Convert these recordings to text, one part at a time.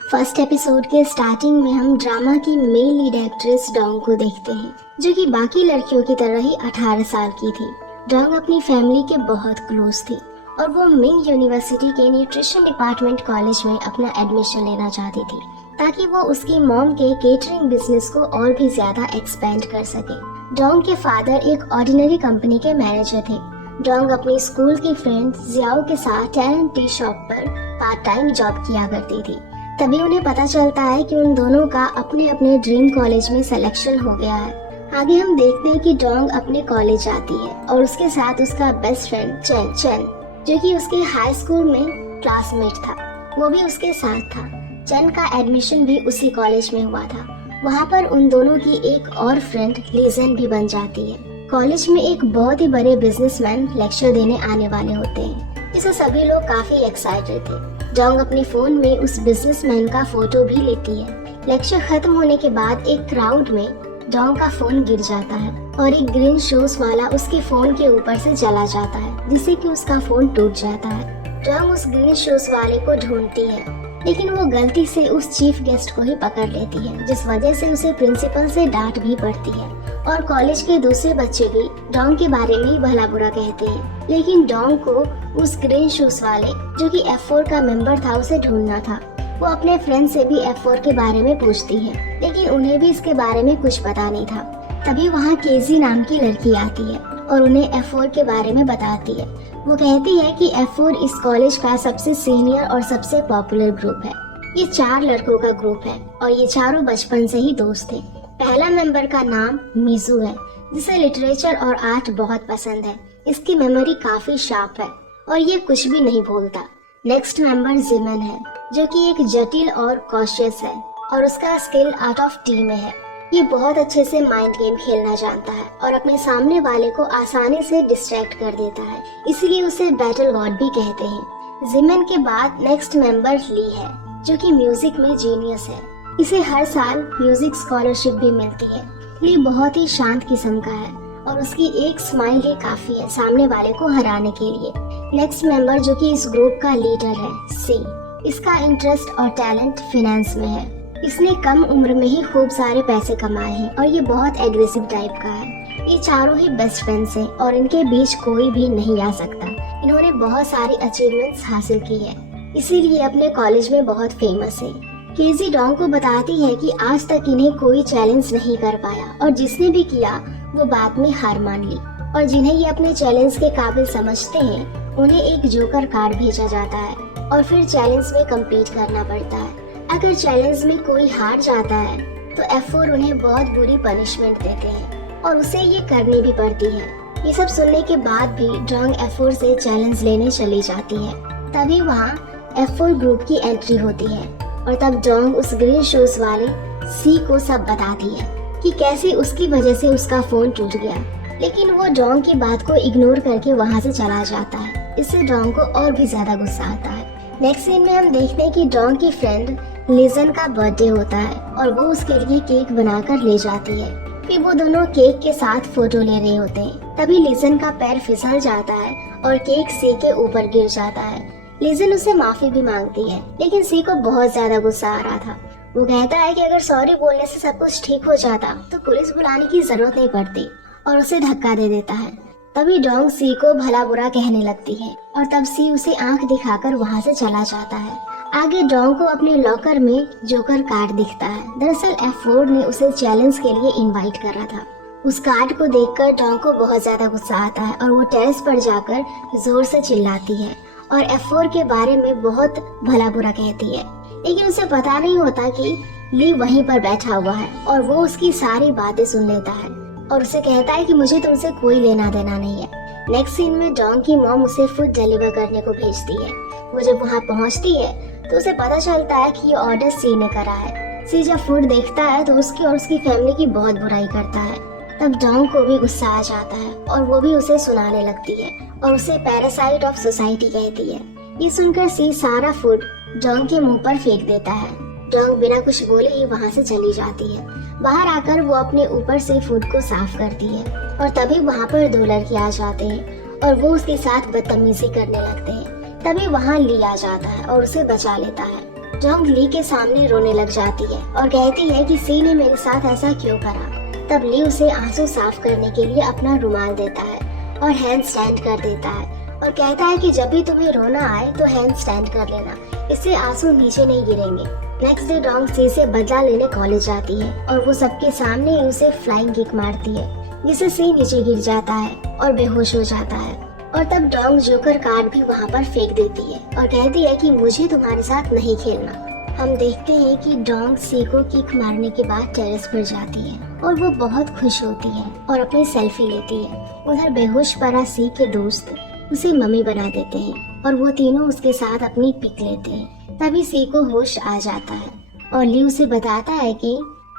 First episode के starting में हम ड्रामा की मेल लीड एक्ट्रेस डोंग को देखते हैं, जो कि बाकी लड़कियों की तरह ही 18 साल की थी। डोंग अपनी फैमिली के बहुत क्लोज थी और वो मिंग यूनिवर्सिटी के न्यूट्रिशन डिपार्टमेंट कॉलेज में अपना एडमिशन लेना चाहती थी, ताकि वो उसकी मॉम के केटरिंग बिजनेस को और भी ज्यादा एक्सपेंड कर सके। डोंग के फादर एक ऑर्डिनरी कंपनी के मैनेजर थे। डोंग अपनी स्कूल की फ्रेंड जियाओ के साथ टैलेंट टी शॉप पर पार्ट टाइम जॉब किया करती थी। तभी उन्हें पता चलता है कि उन दोनों का अपने अपने ड्रीम कॉलेज में सिलेक्शन हो गया है। आगे हम देखते हैं कि डोंग अपने कॉलेज आती है और उसके साथ उसका बेस्ट फ्रेंड चेन, जो कि उसके हाई स्कूल में क्लासमेट था, वो भी उसके साथ था। चेन का एडमिशन भी उसी कॉलेज में हुआ था। वहाँ पर उन दोनों की एक और फ्रेंड लीजन भी बन जाती है। कॉलेज में एक बहुत ही बड़े बिजनेसमैन लेक्चर देने आने वाले होते हैं, जिसे सभी लोग काफी एक्साइटेड थे। डोंग अपने फोन में उस बिजनेसमैन का फोटो भी लेती है। लेक्चर खत्म होने के बाद एक क्राउड में डोंग का फोन गिर जाता है और एक ग्रीन शूज वाला उसके फोन के ऊपर से चला जाता है, जिससे कि उसका फोन टूट जाता है। डोंग उस ग्रीन शूज वाले को ढूंढती है, लेकिन वो गलती से उस चीफ गेस्ट को ही पकड़ लेती है, जिस वजह से उसे प्रिंसिपल से डांट भी पड़ती है और कॉलेज के दूसरे बच्चे भी डोंग के बारे में ही भला बुरा कहते हैं। लेकिन डोंग को उस ग्रीन शूज वाले, जो कि F4 का मेंबर था, उसे ढूंढना था। वो अपने फ्रेंड से भी F4 के बारे में पूछती है, लेकिन उन्हें भी इसके बारे में कुछ पता नहीं था। तभी वहाँ केजी नाम की लड़की आती है और उन्हें F4 के बारे में बताती है। वो कहती है कि F4 इस कॉलेज का सबसे सीनियर और सबसे पॉपुलर ग्रुप है। ये 4 लड़कों का ग्रुप है और ये चारों बचपन से ही दोस्त थे। पहला मेंबर का नाम मिजू है, जिसे लिटरेचर और आर्ट बहुत पसंद है। इसकी मेमोरी काफी शार्प है और ये कुछ भी नहीं भूलता। नेक्स्ट मेंबर जिमन है, जो कि एक जटिल और कॉशियस है और उसका स्किल आउट ऑफ टी में है। ये बहुत अच्छे से माइंड गेम खेलना जानता है और अपने सामने वाले को आसानी से डिस्ट्रैक्ट कर देता है, इसलिए उसे बैटल गॉड भी कहते हैं। जिमन के बाद नेक्स्ट मेंबर ली है, जो कि म्यूजिक में जीनियस है। इसे हर साल म्यूजिक स्कॉलरशिप भी मिलती है। ली बहुत ही शांत किस्म का है और उसकी एक स्माइल ही काफी है सामने वाले को हराने के लिए। नेक्स्ट मेंबर, जो कि इस ग्रुप का लीडर है, सी। इसका इंटरेस्ट और टैलेंट फाइनेंस में है। इसने कम उम्र में ही खूब सारे पैसे कमाए हैं और ये बहुत एग्रेसिव टाइप का है। ये चारों ही बेस्ट फ्रेंड्स हैं और इनके बीच कोई भी नहीं आ सकता। इन्होंने बहुत सारी अचीवमेंट्स हासिल की है, इसीलिए अपने कॉलेज में बहुत फेमस है। केजी डोंग को बताती है कि आज तक इन्हें कोई चैलेंज नहीं कर पाया और जिसने भी किया वो बाद में हार मान ली, और जिन्हें ये अपने चैलेंज के काबिल समझते हैं उन्हें एक जोकर कार्ड भेजा जाता है और फिर चैलेंज में कम्पीट करना पड़ता है। अगर चैलेंज में कोई हार जाता है तो F4 उन्हें बहुत बुरी पनिशमेंट देते हैं और उसे ये करनी भी पड़ती है। ये सब सुनने के बाद भी डोंग F4 से चैलेंज लेने चली जाती है। तभी वहाँ F4 ग्रुप की एंट्री होती है और तब डोंग उस ग्रीन शूज वाले सी को सब बताती है कि कैसे उसकी वजह से उसका फोन टूट गया, लेकिन वो डोंग की बात को इग्नोर करके वहाँ से चला जाता है। इससे डोंग को और भी ज्यादा गुस्सा आता है। नेक्स्ट सीन में हम देखते हैं कि डोंग की फ्रेंड लिजन का बर्थडे होता है और वो उसके लिए केक बनाकर ले जाती है। फिर वो दोनों केक के साथ फोटो ले रहे होते हैं। तभी लिजन का पैर फिसल जाता है और केक सी के ऊपर गिर जाता है। लिजन उसे माफी भी मांगती है, लेकिन सी को बहुत ज्यादा गुस्सा आ रहा था। वो कहता है कि अगर सॉरी बोलने से सब कुछ ठीक हो जाता तो पुलिस बुलाने की जरूरत नहीं पड़ती, और उसे धक्का दे देता है। तभी डोंग सी को भला बुरा कहने लगती है और तब सी उसे आंख दिखाकर वहाँ से चला जाता है। आगे डोंग को अपने लॉकर में जोकर कार्ड दिखता है। दरअसल F4 ने उसे चैलेंज के लिए इनवाइट करा था। उस कार्ड को देखकर डोंग को बहुत ज्यादा गुस्सा आता है और वो टेरेस पर जाकर जोर से चिल्लाती है और F4 के बारे में बहुत भला बुरा कहती है, लेकिन उसे पता नहीं होता कि ली वहीं पर बैठा हुआ है और वो उसकी सारी बातें सुन लेता है और उसे कहता है कि मुझे तुमसे कोई लेना देना नहीं है। नेक्स्ट सीन में डोंग की मॉम उसे फूड डिलीवर करने को भेजती है। वो जब वहाँ पहुँचती है तो उसे पता चलता है कि ये ऑर्डर सी ने करा है। सी जब फूड देखता है तो उसकी और उसकी फैमिली की बहुत बुराई करता है। तब डोंग को भी गुस्सा आ जाता है और वो भी उसे सुनाने लगती है और उसे पैरासाइट ऑफ सोसाइटी कहती है। ये सुनकर सी सारा फूड डोंग के मुंह पर फेंक देता है। डोंग बिना कुछ बोले ही वहाँ से चली जाती है। बाहर आकर वो अपने ऊपर से फूड को साफ करती है और तभी वहाँ पर 2 लड़के आ जाते हैं और वो उसके साथ बदतमीजी करने लगते हैं। तभी वहाँ ली आ जाता है और उसे बचा लेता है। जोंग ली के सामने रोने लग जाती है और कहती है कि सी ने मेरे साथ ऐसा क्यों करा। तब ली उसे आंसू साफ करने के लिए अपना रुमाल देता है और हैंड स्टैंड कर देता है और कहता है कि जब भी तुम्हें रोना आए तो हैंड स्टैंड कर लेना, इससे आंसू नीचे नहीं गिरेंगे। नेक्स्ट डे डोंग सी से बदला लेने कॉलेज आती है और वो सबके सामने ही उसे फ्लाइंग किक मारती है, जिससे सी नीचे गिर जाता है और बेहोश हो जाता है। और तब डोंग जोकर कार्ड भी वहाँ पर फेंक देती है और कहती है कि मुझे तुम्हारे साथ नहीं खेलना। हम देखते हैं कि डोंग सी को किक मारने के बाद टेरेस पर जाती है और वो बहुत खुश होती है और अपनी सेल्फी लेती है। उधर बेहोश पड़ा सी के दोस्त उसे मम्मी बना देते हैं और वो तीनों उसके साथ अपनी पिक लेते हैं। तभी सी को होश आ जाता है और ली उसे बताता है कि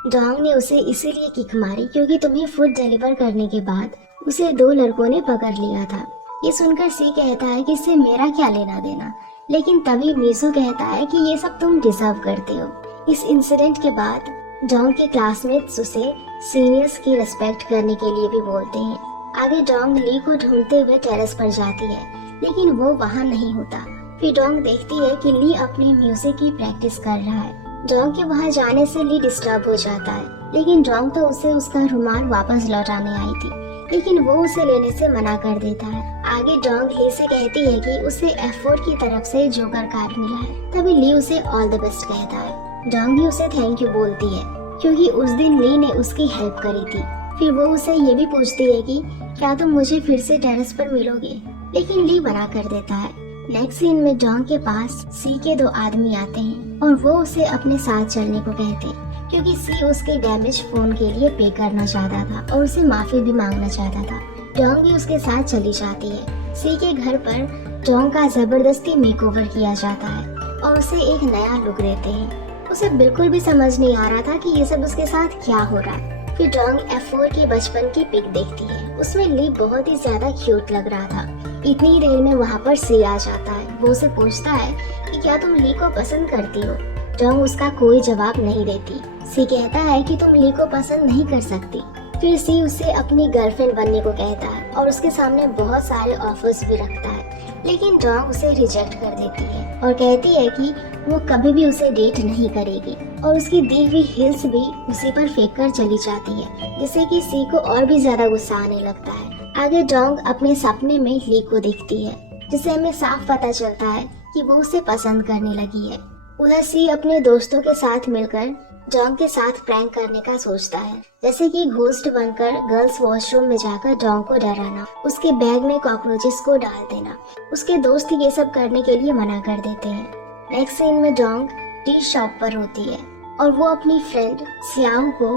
डोंग ने उसे इसीलिए किक मारी क्योंकि तुम्हें फूड डिलीवर करने के बाद उसे 2 लड़कों ने पकड़ लिया था। ये सुनकर सी कहता है कि इससे मेरा क्या लेना देना, लेकिन तभी मीसू कहता है कि ये सब तुम डिजर्व करते हो। इस इंसिडेंट के बाद डोंग के क्लासमेट्स उसे सीनियर्स की रिस्पेक्ट करने के लिए भी बोलते हैं। आगे डोंग ली को ढूंढते हुए टेरेस पर जाती है, लेकिन वो वहाँ नहीं होता। फिर डोंग देखती है कि ली अपने म्यूजिक की प्रैक्टिस कर रहा है। डोंग के वहाँ जाने से ली डिस्टर्ब हो जाता है, लेकिन डोंग तो उसे उसका रुमाल वापस लौटाने आई थी, लेकिन वो उसे लेने से मना कर देता है। आगे डोंग ली से कहती है कि उसे F4 की तरफ से जोकर कार्ड मिला है। तभी ली उसे ऑल द बेस्ट कहता है। डोंग भी उसे थैंक यू बोलती है क्योंकि उस दिन ली ने उसकी हेल्प करी थी। फिर वो उसे ये भी पूछती है कि क्या तुम मुझे फिर से टेरेस पर मिलोगे, लेकिन ली मना कर देता है। नेक्स्ट सीन में डोंग के पास सी के 2 आदमी आते हैं और वो उसे अपने साथ चलने को कहते हैं क्योंकि सी उसके डैमेज फोन के लिए पे करना चाहता था और उसे माफी भी मांगना चाहता था। डोंग भी उसके साथ चली जाती है। सी के घर पर डोंग का जबरदस्ती मेकओवर किया जाता है और उसे एक नया लुक देते हैं। उसे बिल्कुल भी समझ नहीं आ रहा था कि ये सब उसके साथ क्या हो रहा है। फिर डोंग F4 के बचपन की पिक देखती है। उसमें ली बहुत ही ज्यादा क्यूट लग रहा था। इतनी देर में वहाँ पर सी आ जाता है। वो उसे पूछता है कि क्या तुम ली को पसंद करती हो। डोंग उसका कोई जवाब नहीं देती। सी कहता है कि तुम ली को पसंद नहीं कर सकती। फिर सी उसे अपनी गर्लफ्रेंड बनने को कहता है और उसके सामने बहुत सारे ऑफर्स भी रखता है, लेकिन डोंग उसे रिजेक्ट कर देती है और कहती है कि वो कभी भी उसे डेट नहीं करेगी और उसकी दी हुई हिल्स भी उसी पर फेंक कर चली जाती है, जिससे कि सी को और भी ज्यादा गुस्सा आने लगता है। आगे डोंग अपने सपने में ली को देखती है, जिससे हमें साफ पता चलता है कि वो उसे पसंद करने लगी है। उधर सी अपने दोस्तों के साथ मिलकर डोंग के साथ प्रैंक करने का सोचता है, जैसे कि घोस्ट बनकर गर्ल्स वॉशरूम में जाकर डोंग को डराना, उसके बैग में कॉकरोचेस को डाल देना। उसके दोस्त ये सब करने के लिए मना कर देते हैं। नेक्स्ट सीन में डोंग टी शॉप पर होती है और वो अपनी फ्रेंड सियाओ को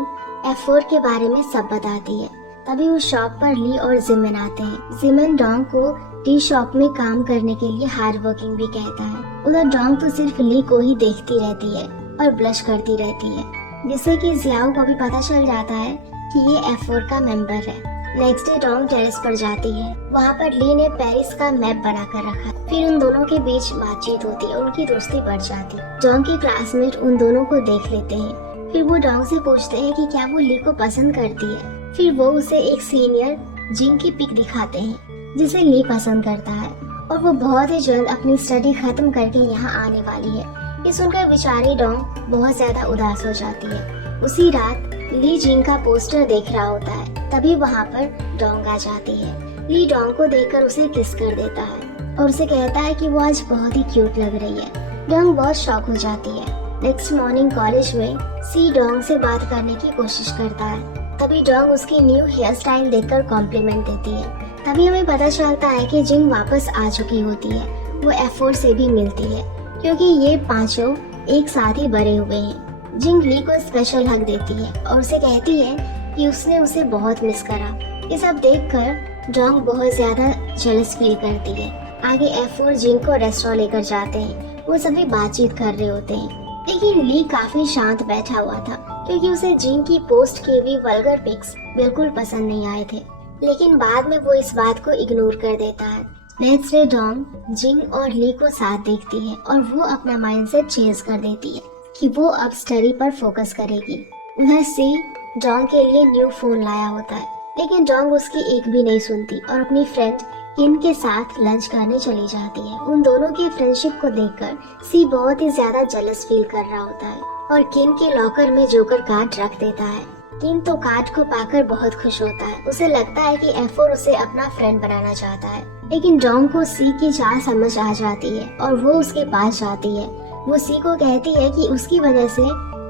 F4 के बारे में सब बताती है। तभी उस शॉप पर ली और जिमिन आते हैं। जिमिन डोंग को टी शॉप में काम करने के लिए हार्ड वर्किंग भी कहता है। उधर डोंग तो सिर्फ ली को ही देखती रहती है और ब्लश करती रहती है, जिससे कि जियाओ को भी पता चल जाता है कि ये F4 का मेंबर है। नेक्स्ट डे डोंग टेरेस पर जाती है। वहाँ पर ली ने पेरिस का मैप बना कर रखा। फिर उन दोनों के बीच बातचीत होती है और उनकी दोस्ती बढ़ जाती है। डोंग के क्लासमेट उन दोनों को देख लेते हैं। फिर वो डोंग से पूछते हैं कि क्या वो ली को पसंद करती है। फिर वो उसे एक सीनियर जिंग की पिक दिखाते हैं, जिसे ली पसंद करता है और वो बहुत ही जल्द अपनी स्टडी खत्म करके यहाँ आने वाली है। ये सुनकर बेचारी डोंग बहुत ज्यादा उदास हो जाती है। उसी रात ली जिंग का पोस्टर देख रहा होता है। तभी वहाँ पर डोंग आ जाती है। ली डोंग को देखकर उसे किस कर देता है और उसे कहता है कि वो आज बहुत ही क्यूट लग रही है। डोंग बहुत शॉक हो जाती है। नेक्स्ट मॉर्निंग कॉलेज में सी डोंग से बात करने की कोशिश करता है। तभी डोंग उसकी न्यू हेयर स्टाइल देखकर कॉम्प्लीमेंट देती है। तभी हमें पता चलता है कि जिंग वापस आ चुकी होती है। वो F4 से भी मिलती है क्योंकि ये पांचों एक साथ ही बड़े हुए हैं। जिंग ली को स्पेशल हग देती है और उसे कहती है कि उसने उसे बहुत मिस करा। ये सब देखकर डोंग बहुत ज्यादा जेलस फील करती है। आगे F4 जिंग को रेस्टोरेंट लेकर जाते हैं। वो सभी बातचीत कर रहे होते हैं, लेकिन ली काफी शांत बैठा हुआ था क्योंकि उसे जिंग की पोस्ट की हुई वल्गर पिक्स बिल्कुल पसंद नहीं आए थे। लेकिन बाद में वो इस बात को इग्नोर कर देता है। नेक्स्ट डे डोंग जिंग और ली को साथ देखती है और वो अपना माइंडसेट चेंज कर देती है कि वो अब स्टडी पर फोकस करेगी। उधर सी डोंग के लिए न्यू फोन लाया होता है, लेकिन डोंग उसकी एक भी नहीं सुनती और अपनी फ्रेंड किन के साथ लंच करने चली जाती है। उन दोनों की फ्रेंडशिप को देखकर सी बहुत ही ज्यादा जेलस फील कर रहा होता है और किन के लॉकर में जोकर कार्ड रख देता है। किन तो कार्ड को पाकर बहुत खुश होता है। उसे लगता है कि एफोर उसे अपना फ्रेंड बनाना चाहता है, लेकिन डोंग को सी की चाल समझ आ जाती है और वो उसके पास जाती है। वो सी को कहती है कि उसकी वजह से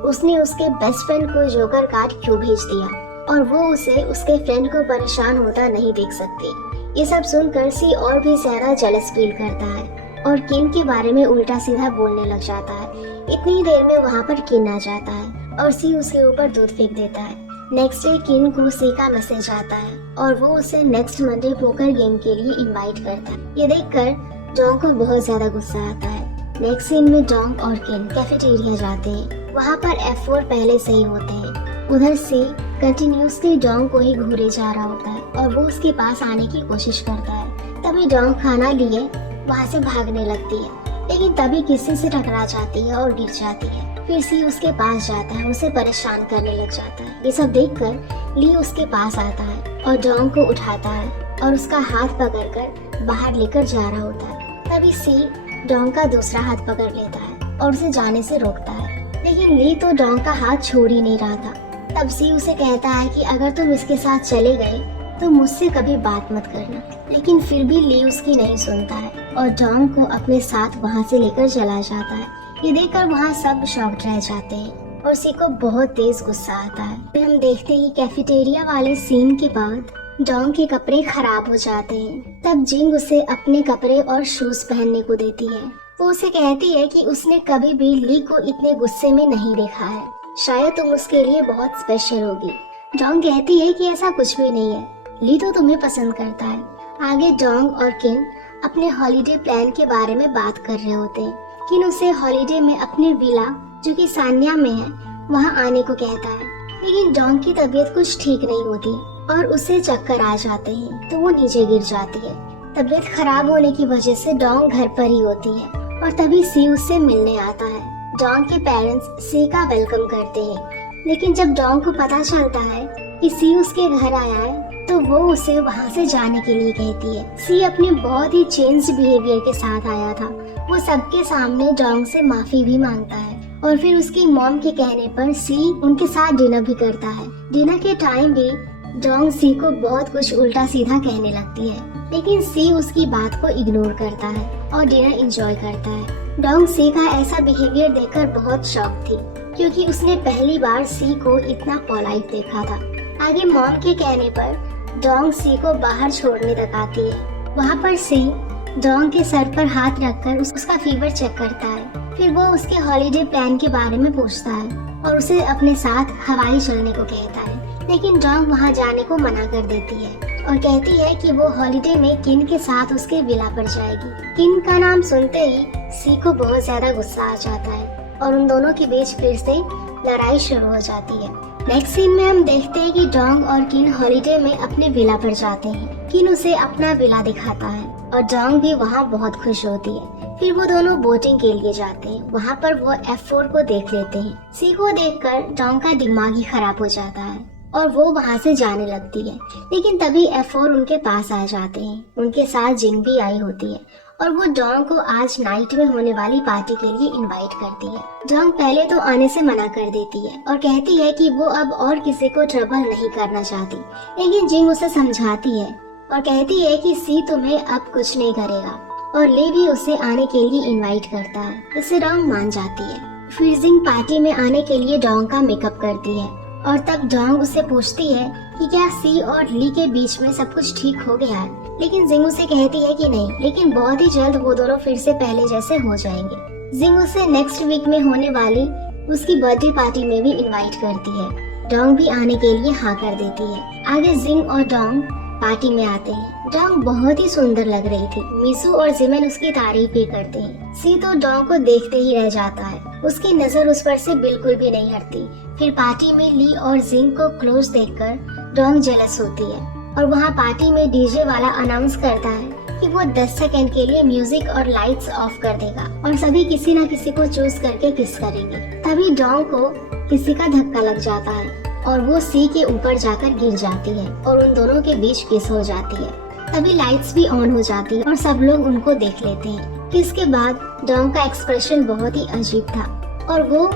उसने उसके बेस्ट फ्रेंड को जोकर कार्ड क्यों भेज दिया और वो उसे उसके फ्रेंड को परेशान होता नहीं देख सकती। ये सब सुनकर सी और भी ज्यादा जेलस फील करता है और किन के बारे में उल्टा सीधा बोलने लग जाता है। इतनी देर में वहाँ पर किन आ जाता है और सी उसके ऊपर दूध फेंक देता है। नेक्स्ट डे किन को सी का मैसेज आता है और वो उसे नेक्स्ट मंडे पोकर गेम के लिए इनवाइट करता है। ये देखकर डोंग को बहुत ज्यादा गुस्सा आता है। नेक्स्ट सीन में डोंग और किन कैफेटेरिया जाते हैं। वहाँ पर F4 पहले से ही होते हैं। उधर सी कंटिन्यूसली डोंग को ही घूरे जा रहा होता है और वो उसके पास आने की कोशिश करता है। तभी डोंग खाना लिए वहाँ से भागने लगती है, लेकिन तभी किसी से टकरा जाती है और गिर जाती है। फिर सी उसके पास जाता है, उसे परेशान करने लग जाता है। ये सब देखकर ली उसके पास आता है और डोंग को उठाता है और उसका हाथ पकड़कर बाहर लेकर जा रहा होता है। तभी सी डोंग का दूसरा हाथ पकड़ लेता है और उसे जाने से रोकता है, लेकिन ली तो डोंग का हाथ छोड़ ही नहीं रहा था। तब सी उसे कहता है कि अगर तुम इसके साथ चले गए तो मुझसे कभी बात मत करना, लेकिन फिर भी ली उसकी नहीं सुनता है और डोंग को अपने साथ वहाँ से लेकर चला जाता है। ये देखकर वहाँ सब शॉक्ड रह जाते हैं और सी को बहुत तेज गुस्सा आता है। फिर हम देखते हैं कैफेटेरिया वाले सीन के बाद डोंग के कपड़े खराब हो जाते हैं। तब जिंग उसे अपने कपड़े और शूज पहनने को देती है। वो उसे कहती है कि उसने कभी भी ली को इतने गुस्से में नहीं देखा है, शायद तुम उसके लिए बहुत स्पेशल होगी। डोंग कहती है कि ऐसा कुछ भी नहीं है, ली तो तुम्हें पसंद करता है। आगे डोंग और किन अपने हॉलीडे प्लान के बारे में बात कर रहे होते हैं। किन उसे हॉलीडे में अपने विला जो कि सान्या में है वहाँ आने को कहता है, लेकिन डोंग की तबीयत कुछ ठीक नहीं होती और उसे चक्कर आ जाते हैं तो वो नीचे गिर जाती है। तबीयत खराब होने की वजह से डोंग घर पर ही होती है और तभी सी उससे मिलने आता है। डोंग के पेरेंट्स सी का वेलकम करते हैं, लेकिन जब डोंग को पता चलता है कि सी उसके घर आया है तो वो उसे वहाँ से जाने के लिए कहती है। सी अपने बहुत ही चेंज्ड बिहेवियर के साथ आया था। वो सबके सामने डोंग से माफी भी मांगता है और फिर उसकी मॉम के कहने पर सी उनके साथ डिनर भी करता है। डिनर के टाइम भी डोंग सी को बहुत कुछ उल्टा सीधा कहने लगती है, लेकिन सी उसकी बात को इग्नोर करता है और डिनर एंजॉय करता है। डोंग सी का ऐसा बिहेवियर देखकर बहुत शॉक थी, क्योंकि उसने पहली बार सी को इतना पोलाइट देखा था। आगे मॉम के कहने पर डोंग सी को बाहर छोड़ने तक आती है। वहाँ पर सी डोंग के सर पर हाथ रखकर उसका फीवर चेक करता है। फिर वो उसके हॉलीडे प्लान के बारे में पूछता है और उसे अपने साथ हवाई चलने को कहता है, लेकिन डोंग वहाँ जाने को मना कर देती है और कहती है कि वो हॉलीडे में किन के साथ उसके विला पर जाएगी। किन का नाम सुनते ही सी को बहुत ज्यादा गुस्सा आ जाता है और उन दोनों के बीच फिर से लड़ाई शुरू हो जाती है। नेक्स्ट सीन में हम देखते हैं कि डोंग और किन हॉलीडे में अपने विला पर जाते हैं। किन उसे अपना विला दिखाता है और डोंग भी वहाँ बहुत खुश होती है। फिर वो दोनों बोटिंग के लिए जाते हैं। वहाँ पर वो F4 को देख लेते हैं। सी को देखकर डोंग का दिमाग ही खराब हो जाता है और वो वहाँ से जाने लगती है, लेकिन तभी F4 उनके पास आ जाते हैं। उनके साथ जिंग भी आई होती है और वो डोंग को आज नाइट में होने वाली पार्टी के लिए इनवाइट करती है। डोंग पहले तो आने से मना कर देती है और कहती है कि वो अब और किसी को ट्रबल नहीं करना चाहती, लेकिन जिंग उसे समझाती है और कहती है कि सी तुम्हें अब कुछ नहीं करेगा और ले भी उसे आने के लिए इनवाइट करता है। इससे डोंग मान जाती है। फिर जिंग पार्टी में आने के लिए डोंग का मेकअप करती है और तब डोंग उससे पूछती है कि क्या सी और ली के बीच में सब कुछ ठीक हो गया है, लेकिन जिंग उसे कहती है कि नहीं, लेकिन बहुत ही जल्द वो दोनों फिर से पहले जैसे हो जाएंगे। जिंग उसे नेक्स्ट वीक में होने वाली उसकी बर्थडे पार्टी में भी इनवाइट करती है। डोंग भी आने के लिए हाँ कर देती है। आगे जिंग और डोंग पार्टी में आते हैं। डोंग बहुत ही सुंदर लग रही थी। मिसू और जिमिन उसकी तारीफ भी करते हैं। सी तो डोंग को देखते ही रह जाता है, उसकी नजर उस पर से बिल्कुल भी नहीं हटती। फिर पार्टी में ली और जिंग को क्लोज देखकर डोंग जेलस होती है और वहाँ पार्टी में डीजे वाला अनाउंस करता है कि वो 10 सेकंड के लिए म्यूजिक और लाइट्स ऑफ कर देगा और सभी किसी न किसी को चूज करके किस करेंगे। तभी डोंग को किसी का धक्का लग जाता है और वो सी के ऊपर जाकर गिर जाती है और उन दोनों के बीच किस हो जाती है। तभी लाइट्स भी ऑन हो जाती है और सब लोग उनको देख लेते हैं। इसके बाद डोंग का एक्सप्रेशन बहुत ही अजीब था और वो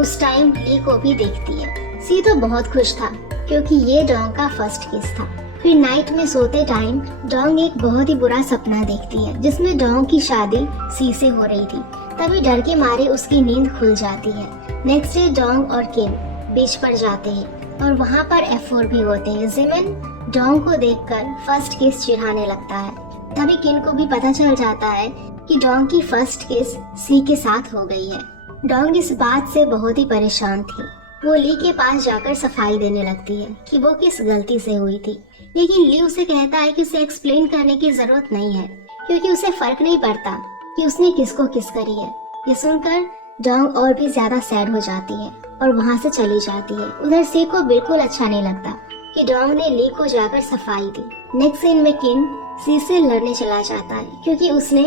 उस टाइम ली को भी देखती है। सी तो बहुत खुश था क्योंकि ये डोंग का फर्स्ट किस था। फिर नाइट में सोते टाइम डोंग एक बहुत ही बुरा सपना देखती है जिसमें डोंग की शादी सी से हो रही थी। तभी डर के मारे उसकी नींद खुल जाती है। नेक्स्ट डे डोंग और किन बीच पर जाते हैं और वहाँ पर F4 भी होते हैं। जिमिन डोंग को देखकर फर्स्ट किस चिढ़ाने लगता है। तभी किन को भी पता चल जाता है कि डोंग की फर्स्ट किस सी के साथ हो गई है। डोंग इस बात से बहुत ही परेशान थी। वो ली के पास जाकर सफाई देने लगती है कि वो किस गलती से हुई थी, लेकिन ली उसे कहता है कि उसे एक्सप्लेन करने की जरूरत नहीं है क्योंकि उसे फर्क नहीं पड़ता कि उसने किसको किस करी है। ये सुनकर डोंग और भी ज्यादा सैड हो जाती है और वहाँ से चली जाती है। उधर सी को बिल्कुल अच्छा नहीं लगता कि डोंग ने ली को जाकर सफाई दी। नेक्स्ट सीन में किन सी से लड़ने चला जाता है क्योंकि उसने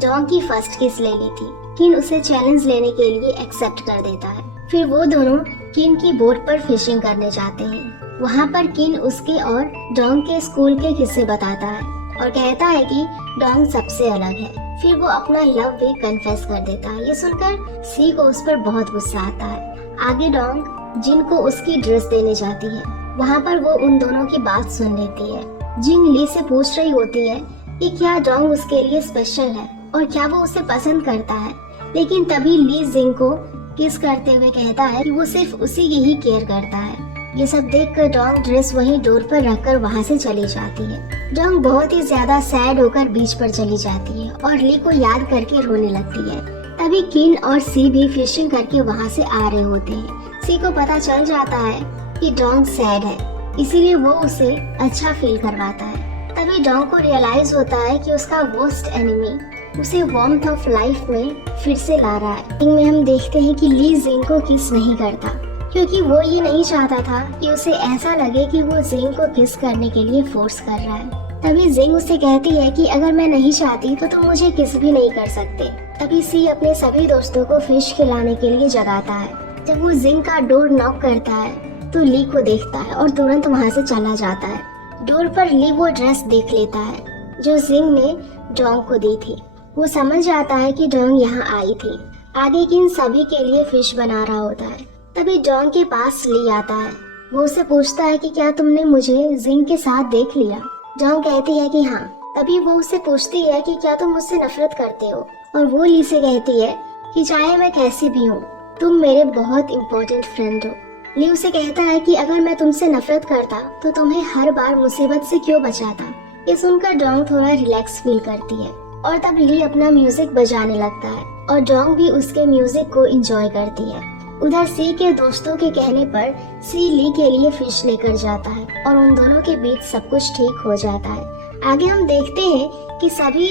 डोंग की फर्स्ट किस ले ली थी। किन उसे चैलेंज लेने के लिए एक्सेप्ट कर देता है। फिर वो दोनों किन की बोट पर फिशिंग करने जाते हैं। वहाँ पर किन उसके और डोंग के स्कूल के किस्से बताता है और कहता है कि डोंग सबसे अलग है। फिर वो अपना लव भी कन्फेस कर देता है। ये सुनकर सी को उस पर बहुत गुस्सा आता है। आगे डोंग जिन को उसकी ड्रेस देने जाती है। वहाँ पर वो उन दोनों की बात सुन लेती है। जिन ली से पूछ रही होती है कि क्या डोंग उसके लिए स्पेशल है और क्या वो उसे पसंद करता है, लेकिन तभी ली जिंग को किस करते हुए कहता है कि वो सिर्फ उसी की ही केयर करता है। ये सब देखकर डोंग ड्रेस वहीं डोर पर रखकर वहाँ से चली जाती है। डोंग बहुत ही ज्यादा सैड होकर बीच पर चली जाती है और ली को याद करके रोने लगती है। तभी किन और सी भी फिशिंग करके वहाँ से आ रहे होते हैं। सी को पता चल जाता है कि डोंग सैड है, इसीलिए वो उसे अच्छा फील करवाता है। तभी डोंग को रियलाइज होता है कि उसका वर्स्ट एनिमी उसे वार्मथ ऑफ लाइफ में फिर से ला रहा है। में हम देखते हैं कि ली जिंग को किस नहीं करता क्योंकि वो ये नहीं चाहता था कि उसे ऐसा लगे कि वो जिंग को किस करने के लिए फोर्स कर रहा है। तभी जिंग उसे कहती है कि अगर मैं नहीं चाहती तो तुम मुझे किस भी नहीं कर सकते। तभी सी अपने सभी दोस्तों को फिश खिलाने के लिए जगाता है। जब वो जिंग का डोर नॉक करता है तो ली को देखता है और तुरंत वहाँ से चला जाता है। डोर पर ली वो ड्रेस देख लेता है जो जिंग ने डोंग को दी थी। वो समझ जाता है कि डोंग यहाँ आई थी। आगे किन सभी के लिए फिश बना रहा होता है। तभी डोंग के पास ली आता है। वो उससे पूछता है कि क्या तुमने मुझे जिंग के साथ देख लिया। डोंग कहती है कि हाँ। तभी वो उससे पूछती है कि क्या तुम मुझसे नफरत करते हो, और वो ली से कहती है कि चाहे मैं कैसी भी हूँ तुम मेरे बहुत इम्पोर्टेंट फ्रेंड हो। ली उसे कहता है कि अगर मैं तुमसे नफरत करता तो तुम्हें हर बार मुसीबत से क्यों बचाता। ये सुनकर डोंग थोड़ा रिलैक्स फील करती है और तब ली अपना म्यूजिक बजाने लगता है और डोंग भी उसके म्यूजिक को एंजॉय करती है। उधर सी के दोस्तों के कहने पर सी ली के लिए फिश लेकर जाता है और उन दोनों के बीच सब कुछ ठीक हो जाता है। आगे हम देखते हैं कि सभी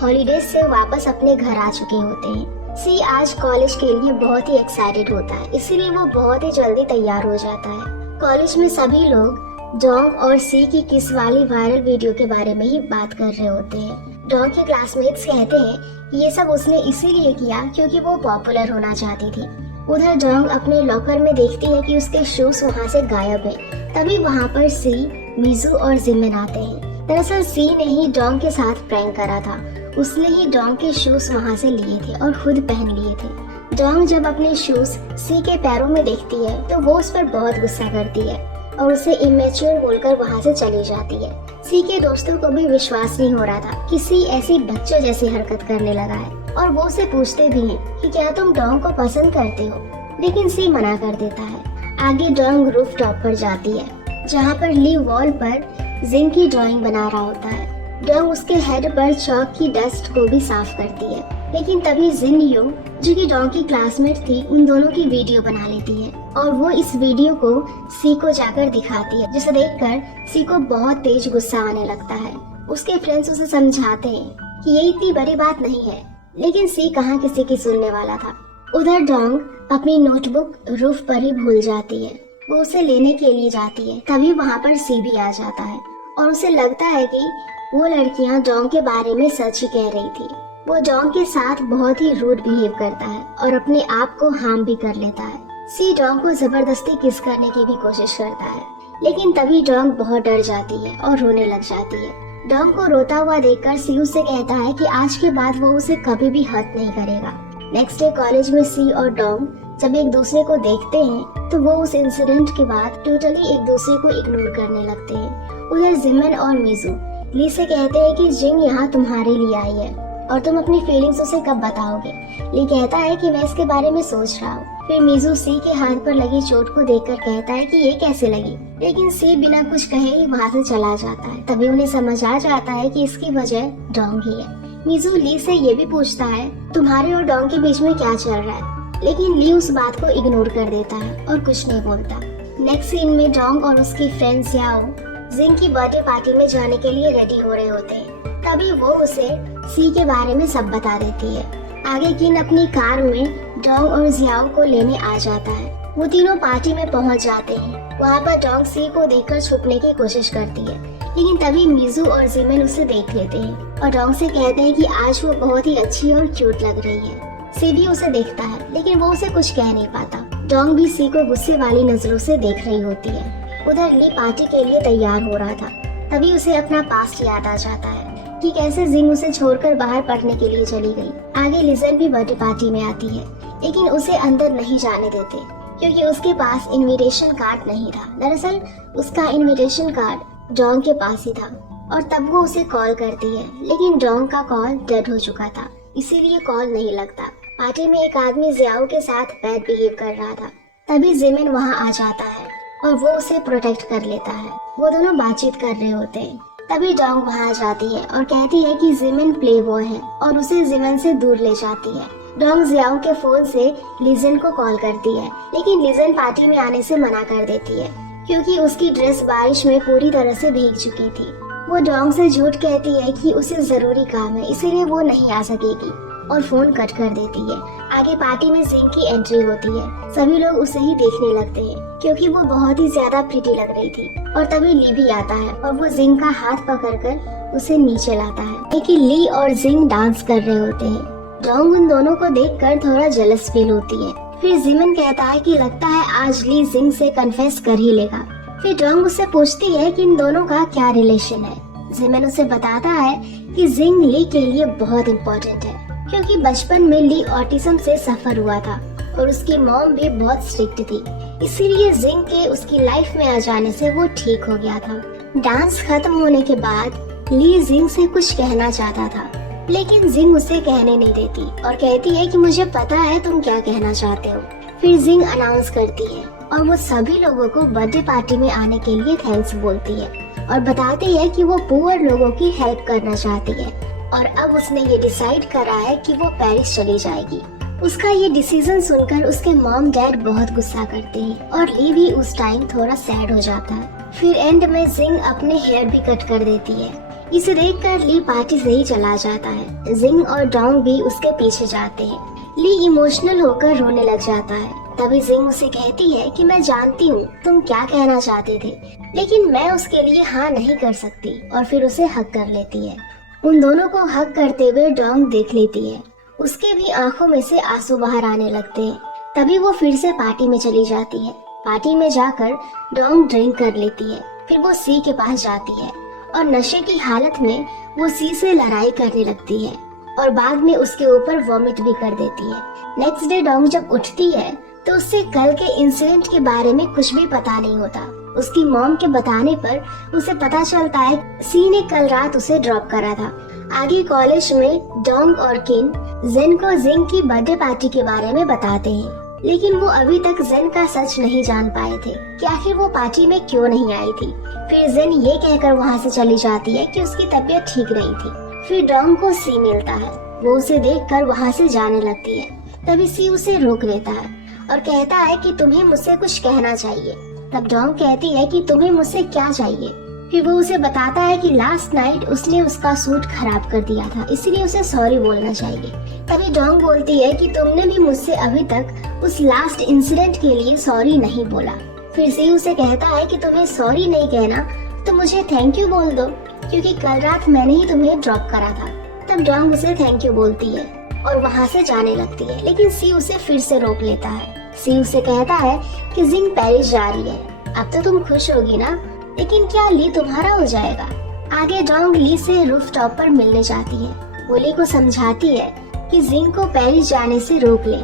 हॉलीडेज से वापस अपने घर आ चुके होते हैं। सी आज कॉलेज के लिए बहुत ही एक्साइटेड होता है, इसीलिए वो बहुत ही जल्दी तैयार हो जाता है। कॉलेज में सभी लोग डोंग और सी की किस वाली वायरल वीडियो के बारे में ही बात कर रहे होते हैं। डोंग के क्लासमेट्स कहते हैं कि ये सब उसने इसीलिए किया क्योंकि वो पॉपुलर होना चाहती थी। उधर डोंग अपने लॉकर में देखती है कि उसके शूज वहाँ से गायब है। तभी वहाँ पर सी, मिजू और जिमिन आते हैं। दरअसल सी ने ही डोंग के साथ प्रैंक करा था। उसने ही डोंग के शूज वहाँ से लिए थे और खुद पहन लिए थे। डोंग जब अपने शूज सी के पैरों में देखती है तो वो उस पर बहुत गुस्सा करती है और उसे इमेच्योर बोलकर वहाँ से चली जाती है। सी के दोस्तों को भी विश्वास नहीं हो रहा था कि सी ऐसी बच्चों जैसी हरकत करने लगा है, और वो उसे पूछते भी हैं कि क्या तुम डोंग को पसंद करते हो, लेकिन सी मना कर देता है। आगे डोंग रूफ टॉप पर जाती है जहाँ पर ली वॉल पर जिंग की ड्राइंग बना रहा होता है। डोंग उसके हेड पर चौक की डस्ट को भी साफ करती है, लेकिन तभी जिन यू, जो कि डोंग की क्लासमेट थी, उन दोनों की वीडियो बना लेती है और वो इस वीडियो को सी को जाकर दिखाती है, जिसे देखकर सी को बहुत तेज गुस्सा आने लगता है। उसके फ्रेंड्स उसे समझाते हैं कि ये इतनी बड़ी बात नहीं है, लेकिन सी कहाँ किसी की सुनने वाला था। उधर डोंग अपनी नोटबुक रूफ पर ही भूल जाती है। वो उसे लेने के लिए जाती है, तभी वहाँ पर सी भी आ जाता है और उसे लगता है कि वो लड़कियां डोंग के बारे में सच ही कह रही थी। वो डोंग के साथ बहुत ही रूड बिहेव करता है और अपने आप को हार्म भी कर लेता है। सी डोंग को जबरदस्ती किस करने की भी कोशिश करता है, लेकिन तभी डोंग बहुत डर जाती है और रोने लग जाती है। डोंग को रोता हुआ देखकर सी उससे कहता है कि आज के बाद वो उसे कभी भी हर्ट नहीं करेगा। नेक्स्ट डे कॉलेज में सी और डोंग जब एक दूसरे को देखते हैं तो वो उस इंसिडेंट के बाद टोटली एक दूसरे को इग्नोर करने लगते हैं। उधर जिमिन और मिजू ली से कहते हैं कि जिंग यहाँ तुम्हारे लिए आई है और तुम अपनी फीलिंग्स उसे कब बताओगे। ली कहता है कि मैं इसके बारे में सोच रहा हूँ। फिर मिजू सी के हाथ पर लगी चोट को देखकर कहता है कि ये कैसे लगी, लेकिन सी बिना कुछ कहे ही वहाँ से चला जाता है। तभी उन्हें समझ आ जाता है कि इसकी वजह डोंग ही है। मिजू ली से ये भी पूछता है तुम्हारे और डोंग के बीच में क्या चल रहा है, लेकिन ली उस बात को इग्नोर कर देता है और कुछ नहीं बोलता। नेक्स्ट सीन में डोंग और उसकी फ्रेंड याओ जिंग की बर्थडे पार्टी में जाने के लिए रेडी हो रहे होते हैं। तभी वो उसे सी के बारे में सब बता देती है। आगे किन अपनी कार में डोंग और जियाओ को लेने आ जाता है। वो तीनों पार्टी में पहुंच जाते हैं। वहाँ पर डोंग सी को देखकर छुपने की कोशिश करती है, लेकिन तभी मिजू और जिमिन उसे देख लेते हैं और डोंग से कहते हैं कि आज वो बहुत ही अच्छी और क्यूट लग रही है। सी भी उसे देखता है, लेकिन वो उसे कुछ कह नहीं पाता। डोंग भी सी को गुस्से वाली नजरों से देख रही होती है। उधर ली पार्टी के लिए तैयार हो रहा था। तभी उसे अपना पास्ट याद आ जाता है कि कैसे जिंग उसे छोड़कर बाहर पढ़ने के लिए चली गई। आगे लिजन भी बर्थडे पार्टी में आती है, लेकिन उसे अंदर नहीं जाने देते क्योंकि उसके पास इनविटेशन कार्ड नहीं था। दरअसल उसका इनविटेशन कार्ड डोंग के पास ही था और तब वो उसे कॉल करती है, लेकिन डोंग का कॉल डेड हो चुका था, इसीलिए कॉल नहीं लगता। पार्टी में एक आदमी जियाओ के साथ बैड बिहेव कर रहा था। तभी जिमिन वहाँ आ जाता है और वो उसे प्रोटेक्ट कर लेता है। वो दोनों बातचीत कर रहे होते हैं। तभी डोंग वहाँ आ जाती है और कहती है कि जिमिन प्ले बॉय है और उसे जिमिन से दूर ले जाती है। डोंग जियाओ के फोन से लिजन को कॉल करती है, लेकिन लिजन पार्टी में आने से मना कर देती है क्योंकि उसकी ड्रेस बारिश में पूरी तरह से भीग चुकी थी। वो डोंग से झूठ कहती है कि उसे जरूरी काम है, इसीलिए वो नहीं आ सकेगी और फोन कट कर देती है। आगे पार्टी में जिंग की एंट्री होती है। सभी लोग उसे ही देखने लगते हैं क्योंकि वो बहुत ही ज्यादा प्रिटी लग रही थी। और तभी ली भी आता है और वो जिंग का हाथ पकड़कर उसे नीचे लाता है, लेकिन ली और जिंग डांस कर रहे होते हैं। डोंग उन दोनों को देखकर थोड़ा जेलस फील होती है। फिर जिमिन कहता है कि लगता है आज ली जिंग से कन्फेस कर ही लेगा। फिर डोंग उससे पूछती है कि इन दोनों का क्या रिलेशन है। जिमिन उसे बताता है कि जिंग ली के लिए बहुत इम्पोर्टेंट है क्योंकि बचपन में ली ऑटिज्म से सफर हुआ था और उसकी मॉम भी बहुत स्ट्रिक्ट थी, इसीलिए जिंग के उसकी लाइफ में आ जाने से वो ठीक हो गया था। डांस खत्म होने के बाद ली जिंग से कुछ कहना चाहता था, लेकिन जिंग उसे कहने नहीं देती और कहती है कि मुझे पता है तुम क्या कहना चाहते हो। फिर जिंग अनाउंस करती है और वो सभी लोगों को बर्थडे पार्टी में आने के लिए थैंक्स बोलती है और बताती है कि वो पुअर लोगों की हेल्प करना चाहती है और अब उसने ये डिसाइड करा है कि वो पेरिस चली जाएगी। उसका ये डिसीजन सुनकर उसके मॉम डैड बहुत गुस्सा करते हैं और ली भी उस टाइम थोड़ा सैड हो जाता है। फिर एंड में जिंग अपने हेयर भी कट कर देती है। इसे देखकर ली पार्टी से ही चला जाता है। जिंग और डोंग भी उसके पीछे जाते हैं। ली इमोशनल होकर रोने लग जाता है। तभी जिंग उसे कहती है कि मैं जानती हूँ तुम क्या कहना चाहते थे, लेकिन मैं उसके लिए हाँ नहीं कर सकती, और फिर उसे हक कर लेती है। उन दोनों को हक करते हुए डोंग देख लेती है। उसके भी आंखों में से आंसू बाहर आने लगते हैं। तभी वो फिर से पार्टी में चली जाती है। पार्टी में जाकर डोंग ड्रिंक कर लेती है। फिर वो सी के पास जाती है और नशे की हालत में वो सी से लड़ाई करने लगती है और बाद में उसके ऊपर वॉमिट भी कर देती है। नेक्स्ट डे डोंग जब उठती है तो उससे कल के इंसिडेंट के बारे में कुछ भी पता नहीं होता। उसकी मॉम के बताने पर उसे पता चलता है सी ने कल रात उसे ड्रॉप करा था। आगे कॉलेज में डोंग और किन जेन को जिंग की बर्थडे पार्टी के बारे में बताते हैं, लेकिन वो अभी तक जेन का सच नहीं जान पाए थे कि आखिर वो पार्टी में क्यों नहीं आई थी। फिर जेन ये कहकर वहाँ से चली जाती है कि उसकी तबीयत ठीक नहीं थी। फिर डोंग को सी मिलता है। वो उसे देखकर वहाँ से जाने लगती है। तभी सी उसे रोक लेता है और कहता है कि तुम्हें मुझसे कुछ कहना चाहिए। तब डोंग कहती है कि तुम्हें मुझसे क्या चाहिए। फिर वो उसे बताता है कि लास्ट नाइट उसने उसका सूट खराब कर दिया था, इसीलिए उसे सॉरी बोलना चाहिए। तभी डोंग बोलती है कि तुमने भी मुझसे अभी तक उस लास्ट इंसिडेंट के लिए सॉरी नहीं बोला। फिर सी उसे कहता है कि तुम्हें सॉरी नहीं कहना तो मुझे थैंक यू बोल दो, क्योंकि कल रात मैंने ही तुम्हें ड्रॉप करा था। तब डोंग उसे थैंक यू बोलती है और वहाँ से जाने लगती है, लेकिन सी उसे फिर से रोक लेता है। सी उसे कहता है कि जिंग पेरिस जा रही है, अब तो तुम खुश होगी ना, लेकिन क्या ली तुम्हारा हो जाएगा। आगे डोंग ली से रूफ टॉप पर मिलने जाती है। वो ली को समझाती है कि जिंग को पेरिस जाने से रोक ले,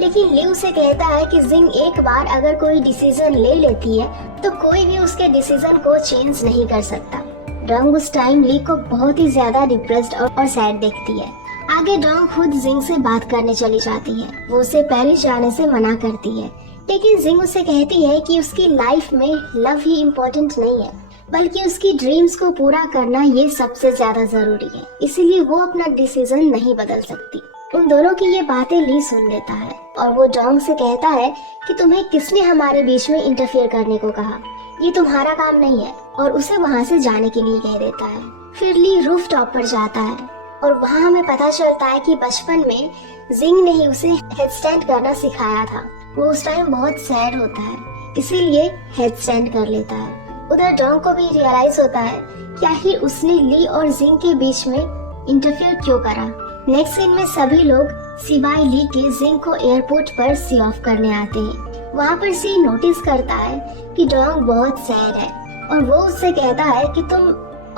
लेकिन ली उसे कहता है कि जिंग एक बार अगर कोई डिसीजन ले लेती है तो कोई भी उसके डिसीजन को चेंज नहीं कर सकता। डोंग उस टाइम ली को बहुत ही ज्यादा डिप्रेस्ड और सैड देखती है। आगे डोंग खुद जिंग से बात करने चली जाती है। वो उसे पेरिस जाने से मना करती है, लेकिन जिंग उसे कहती है कि उसकी लाइफ में लव ही इम्पोर्टेंट नहीं है, बल्कि उसकी ड्रीम्स को पूरा करना ये सबसे ज्यादा जरूरी है, इसीलिए वो अपना डिसीजन नहीं बदल सकती। उन दोनों की ये बातें ली सुन लेता है और वो डोंग से कहता है कि तुम्हें किसने हमारे बीच में इंटरफेयर करने को कहा, ये तुम्हारा काम नहीं है, और उसे वहाँ से जाने के लिए कह देता है। फिर ली रूफ टॉप पर जाता है और वहाँ हमें पता चलता है कि बचपन में जिंग ने ही उसे हेडस्टैंड करना सिखाया था। वो उस टाइम बहुत सैड होता है, इसीलिए हेडस्टैंड कर लेता है। उधर डोंग को भी रियलाइज होता है कि आखिर उसने ली और जिंग के बीच में इंटरफेयर क्यों करा। नेक्स्ट सीन में सभी लोग सिवाय ली के जिंग को एयरपोर्ट पर सी ऑफ करने आते हैं। वहाँ पर सी नोटिस करता है कि डोंग बहुत सैड है और वो उससे कहता है कि तुम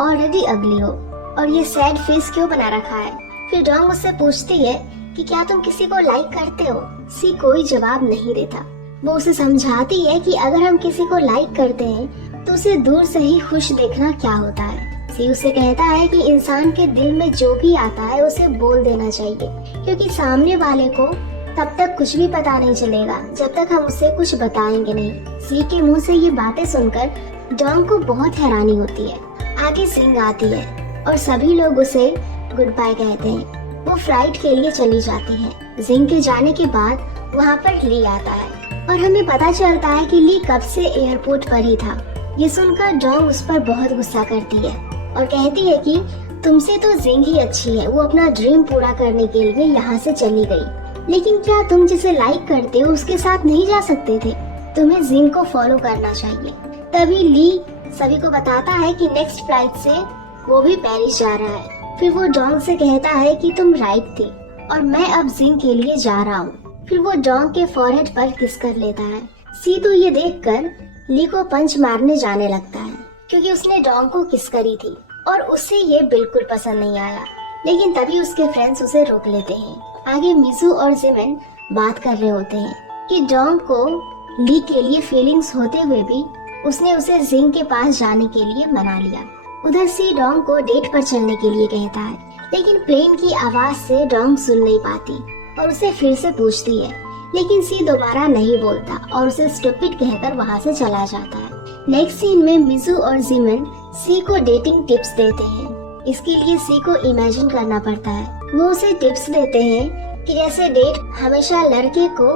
ऑलरेडी अगली हो और ये सैड फेस क्यों बना रखा है। फिर डोंग उससे पूछती है कि क्या तुम किसी को लाइक करते हो। सी कोई जवाब नहीं देता। वो उसे समझाती है कि अगर हम किसी को लाइक करते हैं तो उसे दूर से ही खुश देखना क्या होता है। सी उसे कहता है कि इंसान के दिल में जो भी आता है उसे बोल देना चाहिए, क्योंकि सामने वाले को तब तक कुछ भी पता नहीं चलेगा जब तक हम उसे कुछ बताएंगे नहीं। सी के मुंह से ये बातें सुनकर डोंग को बहुत हैरानी होती है। आगे जिंग आती है और सभी लोग उसे गुड बाय कहते हैं। वो फ्लाइट के लिए चली जाती है। जिंग के जाने के बाद वहाँ पर ली आता है और हमें पता चलता है कि ली कब से एयरपोर्ट पर ही था। ये सुनकर डोंग उस पर बहुत गुस्सा करती है और कहती है कि तुमसे तो जिंग ही अच्छी है, वो अपना ड्रीम पूरा करने के लिए यहाँ से चली गई, लेकिन क्या तुम जिसे लाइक करते हो उसके साथ नहीं जा सकते थे? तुम्हें जिंग को फॉलो करना चाहिए। तभी ली सभी को बताता है कि नेक्स्ट फ्लाइट से वो भी पेरिस जा रहा है। फिर वो डोंग से कहता है कि तुम राइट थी और मैं अब जिंग के लिए जा रहा हूँ। फिर वो डोंग के फॉरहेड पर किस कर लेता है। सी तो ये देखकर ली को पंच मारने जाने लगता है, क्योंकि उसने डोंग को किस करी थी और उसे ये बिल्कुल पसंद नहीं आया। लेकिन तभी उसके फ्रेंड्स उसे रोक लेते हैं। आगे मिजू और जिमिन बात कर रहे होते हैं कि डोंग को ली के लिए फीलिंग्स होते हुए भी उसने उसे जिंग के पास जाने के लिए मना लिया। उधर सी डोंग को डेट पर चलने के लिए कहता है, लेकिन प्लेन की आवाज से डोंग सुन नहीं पाती और उसे फिर से पूछती है, लेकिन सी दोबारा नहीं बोलता और उसे स्टूपिड कहकर वहाँ से चला जाता है। नेक्स्ट सीन में मिजू और जिमिन सी को डेटिंग टिप्स देते हैं। इसके लिए सी को इमेजिन करना पड़ता है। वो उसे टिप्स देते हैं कि जैसे डेट हमेशा लड़के को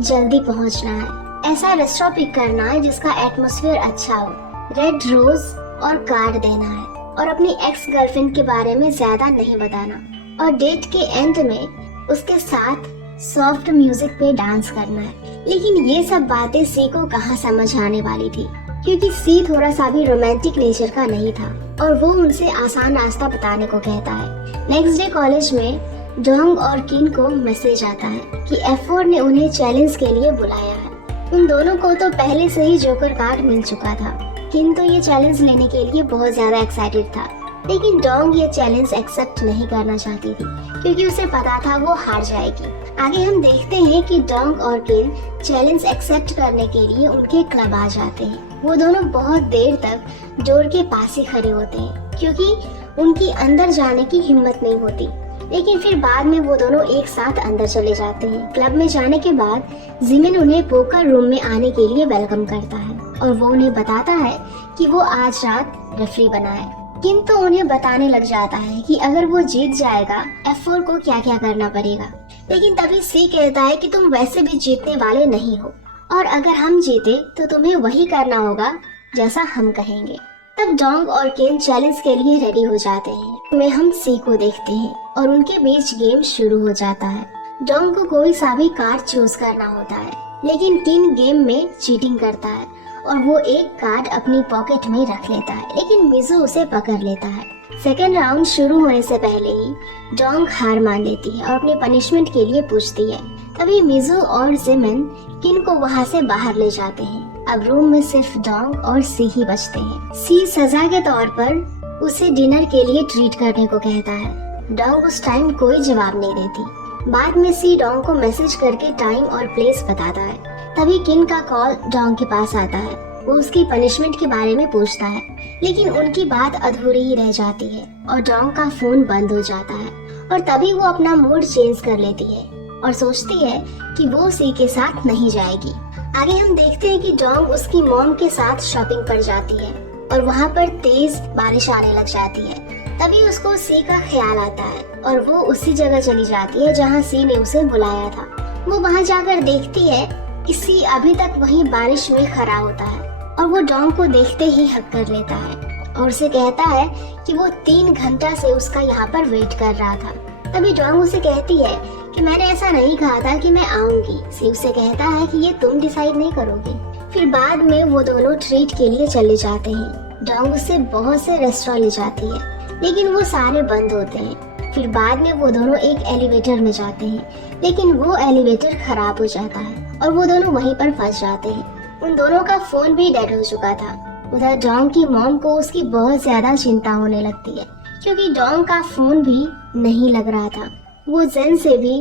जल्दी पहुंचना है, ऐसा रेस्टोरेंट पिक करना है जिसका एटमॉस्फेयर अच्छा हो, रेड रोज और कार्ड देना है, और अपनी एक्स गर्लफ्रेंड के बारे में ज्यादा नहीं बताना, और डेट के एंड में उसके साथ सॉफ्ट म्यूजिक पे डांस करना है। लेकिन ये सब बातें सी को कहाँ समझ आने वाली थी, क्योंकि सी थोड़ा सा भी रोमांटिक नेचर का नहीं था और वो उनसे आसान रास्ता बताने को कहता है। नेक्स्ट डे कॉलेज में डोंग और किन को मैसेज आता है कि F4 ने उन्हें चैलेंज के लिए बुलाया है। उन दोनों को तो पहले से ही जोकर कार्ड मिल चुका था। किन तो ये चैलेंज लेने के लिए बहुत ज्यादा एक्साइटेड था, लेकिन डोंग ये चैलेंज एक्सेप्ट नहीं करना चाहती थी क्योंकि उसे पता था वो हार जाएगी। आगे हम देखते हैं कि डोंग और किन चैलेंज एक्सेप्ट करने के लिए उनके क्लब आ जाते हैं। वो दोनों बहुत देर तक डोर के पास ही खड़े होते हैं क्योंकि उनकी अंदर जाने की हिम्मत नहीं होती, लेकिन फिर बाद में वो दोनों एक साथ अंदर चले जाते हैं। क्लब में जाने के बाद जिमिन उन्हें पोकर रूम में आने के लिए वेलकम करता है और वो उन्हें बताता है कि वो आज रात रेफरी बना है। किन तो उन्हें बताने लग जाता है कि अगर वो जीत जाएगा F4 को क्या क्या करना पड़ेगा, लेकिन तभी सी कहता है कि तुम वैसे भी जीतने वाले नहीं हो और अगर हम जीते तो तुम्हें वही करना होगा जैसा हम कहेंगे। तब डोंग और किन चैलेंज के लिए रेडी हो जाते हैं। में हम सी को देखते हैं और उनके बीच गेम शुरू हो जाता है। डोंग को कोई सा भी कार्ड चूज करना होता है, लेकिन किन गेम में चीटिंग करता है और वो एक कार्ड अपनी पॉकेट में रख लेता है, लेकिन मिजू उसे पकड़ लेता है। सेकेंड राउंड शुरू होने से पहले ही डोंग हार मान लेती है और अपनी पनिशमेंट के लिए पूछती है। तभी मिजू और जिमिन किन को वहाँ से बाहर ले जाते हैं। अब रूम में सिर्फ डोंग और सी ही बचते हैं। सी सजा के तौर पर उसे डिनर के लिए ट्रीट करने को कहता है। डोंग उस टाइम कोई जवाब नहीं देती। बाद में सी डोंग को मैसेज करके टाइम और प्लेस बताता है। तभी किन का कॉल डोंग के पास आता है। वो उसकी पनिशमेंट के बारे में पूछता है, लेकिन उनकी बात अधूरी ही रह जाती है और डोंग का फोन बंद हो जाता है। और तभी वो अपना मूड चेंज कर लेती है और सोचती है कि वो सी के साथ नहीं जाएगी। आगे हम देखते हैं कि डोंग उसकी मॉम के साथ शॉपिंग पर जाती है और वहाँ पर तेज बारिश आने लग जाती है। तभी उसको सी का ख्याल आता है और वो उसी जगह चली जाती है जहाँ सी ने उसे बुलाया था। वो वहाँ जाकर देखती है कि सी अभी तक वहीं बारिश में खड़ा होता है और वो डोंग को देखते ही हक कर लेता है और उसे कहता है कि वो 3 घंटा से उसका यहाँ पर वेट कर रहा था। तभी डोंग उसे कहती है कि मैंने ऐसा नहीं कहा था कि मैं आऊंगी। सी उसे कहता है कि ये तुम डिसाइड नहीं करोगी। फिर बाद में वो दोनों ट्रीट के लिए चले जाते हैं। डोंग उसे बहुत से रेस्टोरेंट ले जाती है, लेकिन वो सारे बंद होते हैं। फिर बाद में वो दोनों एक एलिवेटर में जाते हैं, लेकिन वो एलिवेटर खराब हो जाता है और वो दोनों वहीं पर फंस जाते हैं। उन दोनों का फोन भी डेड हो चुका था। उधर डोंग की मॉम को उसकी बहुत ज्यादा चिंता होने लगती है, क्योंकि डोंग का फोन भी नहीं लग रहा था। वो जेन से भी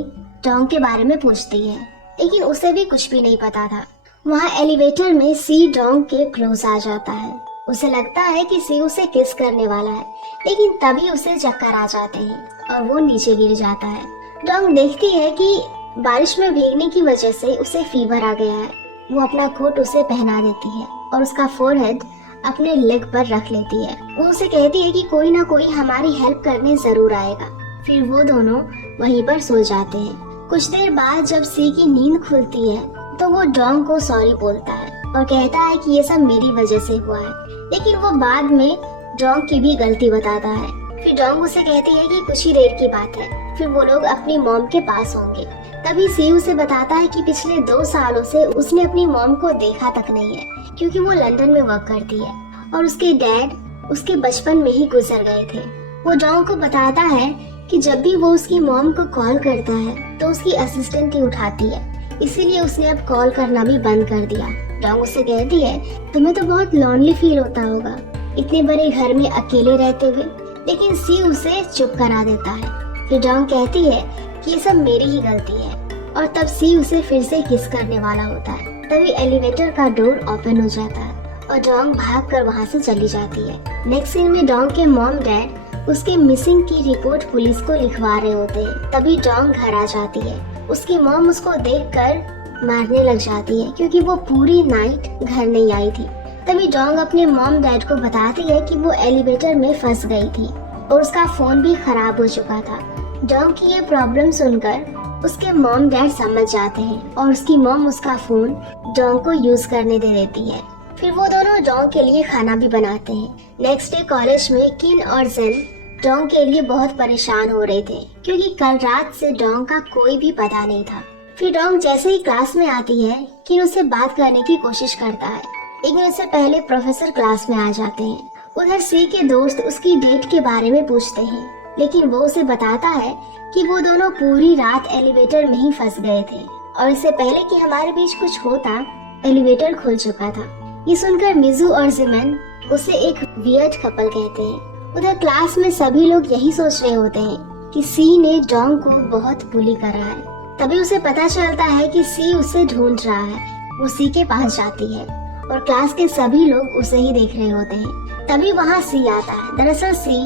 डोंग के बारे में पूछती है, लेकिन उसे भी कुछ भी नहीं पता था। वहाँ एलिवेटर में सी डोंग के क्लोज आ जाता है। उसे लगता है कि सी उसे किस करने वाला है, लेकिन तभी उसे चक्कर आ जाते हैं और वो नीचे गिर जाता है। डोंग देखती है कि बारिश में भीगने की वजह से उसे फीवर आ गया है। वो अपना कोट उसे पहना देती है और उसका फोरहेड अपने लेग पर रख लेती है। वो उसे कहती है कि कोई ना कोई हमारी हेल्प करने जरूर आएगा। फिर वो दोनों वहीं पर सो जाते हैं। कुछ देर बाद जब सी की नींद खुलती है तो वो डोंग को सॉरी बोलता है और कहता है कि ये सब मेरी वजह से हुआ है, लेकिन वो बाद में डोंग की भी गलती बताता है। फिर डोंग उसे कहती है कि कुछ ही देर की बात है, फिर वो लोग अपनी मॉम के पास होंगे। तभी सी उसे बताता है कि पिछले 2 सालों से उसने अपनी मॉम को देखा तक नहीं है, क्योंकि वो लंदन में वर्क करती है और उसके डैड उसके बचपन में ही गुजर गए थे। वो डोंग को बताता है कि जब भी वो उसकी मॉम को कॉल करता है तो उसकी असिस्टेंट ही उठाती है, इसीलिए उसने अब कॉल करना भी बंद कर दिया। डोंग उसे कहती है, तुम्हें तो बहुत लोनली फील होता होगा इतने बड़े घर में अकेले रहते हुए, लेकिन सी उसे चुप करा देता है। फिर डोंग कहती है कि ये सब मेरी ही गलती है और तब सी उसे फिर से किस करने वाला होता है। तभी एलिवेटर का डोर ओपन हो जाता है और डोंग भागकर वहां से चली जाती है। नेक्स्ट सीन में डोंग के मॉम डैड उसके मिसिंग की रिपोर्ट पुलिस को लिखवा रहे होते हैं। तभी डोंग घर आ जाती है। उसकी मॉम उसको देखकर मारने लग जाती है, क्योंकि वो पूरी नाइट घर नहीं आई थी। तभी डोंग अपने मॉम डैड को बताती है कि वो एलिवेटर में फंस गई थी और उसका फोन भी खराब हो चुका था। डोंग की ये प्रॉब्लम सुनकर उसके मॉम डैड समझ जाते हैं और उसकी मॉम उसका फोन डोंग को यूज करने दे देती है। फिर वो दोनों डोंग के लिए खाना भी बनाते हैं। नेक्स्ट डे कॉलेज में किन और जेन डोंग के लिए बहुत परेशान हो रहे थे, क्योंकि कल रात से डोंग का कोई भी पता नहीं था। फिर डोंग जैसे ही क्लास में आती है, किन उससे बात करने की कोशिश करता है, लेकिन उससे पहले प्रोफेसर क्लास में आ जाते हैं। उधर सी के दोस्त उसकी डेट के बारे में पूछते हैं, लेकिन वो उसे बताता है कि वो दोनों पूरी रात एलिवेटर में ही फंस गए थे और इससे पहले कि हमारे बीच कुछ होता, एलिवेटर खुल चुका था। ये सुनकर मिजू और जिमेन उसे एक वियर्ड कपल कहते हैं। उधर क्लास में सभी लोग यही सोच रहे होते हैं कि सी ने डोंग को बहुत बुली करा है। तभी उसे पता चलता है कि सी उसे ढूंढ रहा है। वो सी के पास जाती है और क्लास के सभी लोग उसे ही देख रहे होते हैं। तभी वहाँ सी आता है। दरअसल सी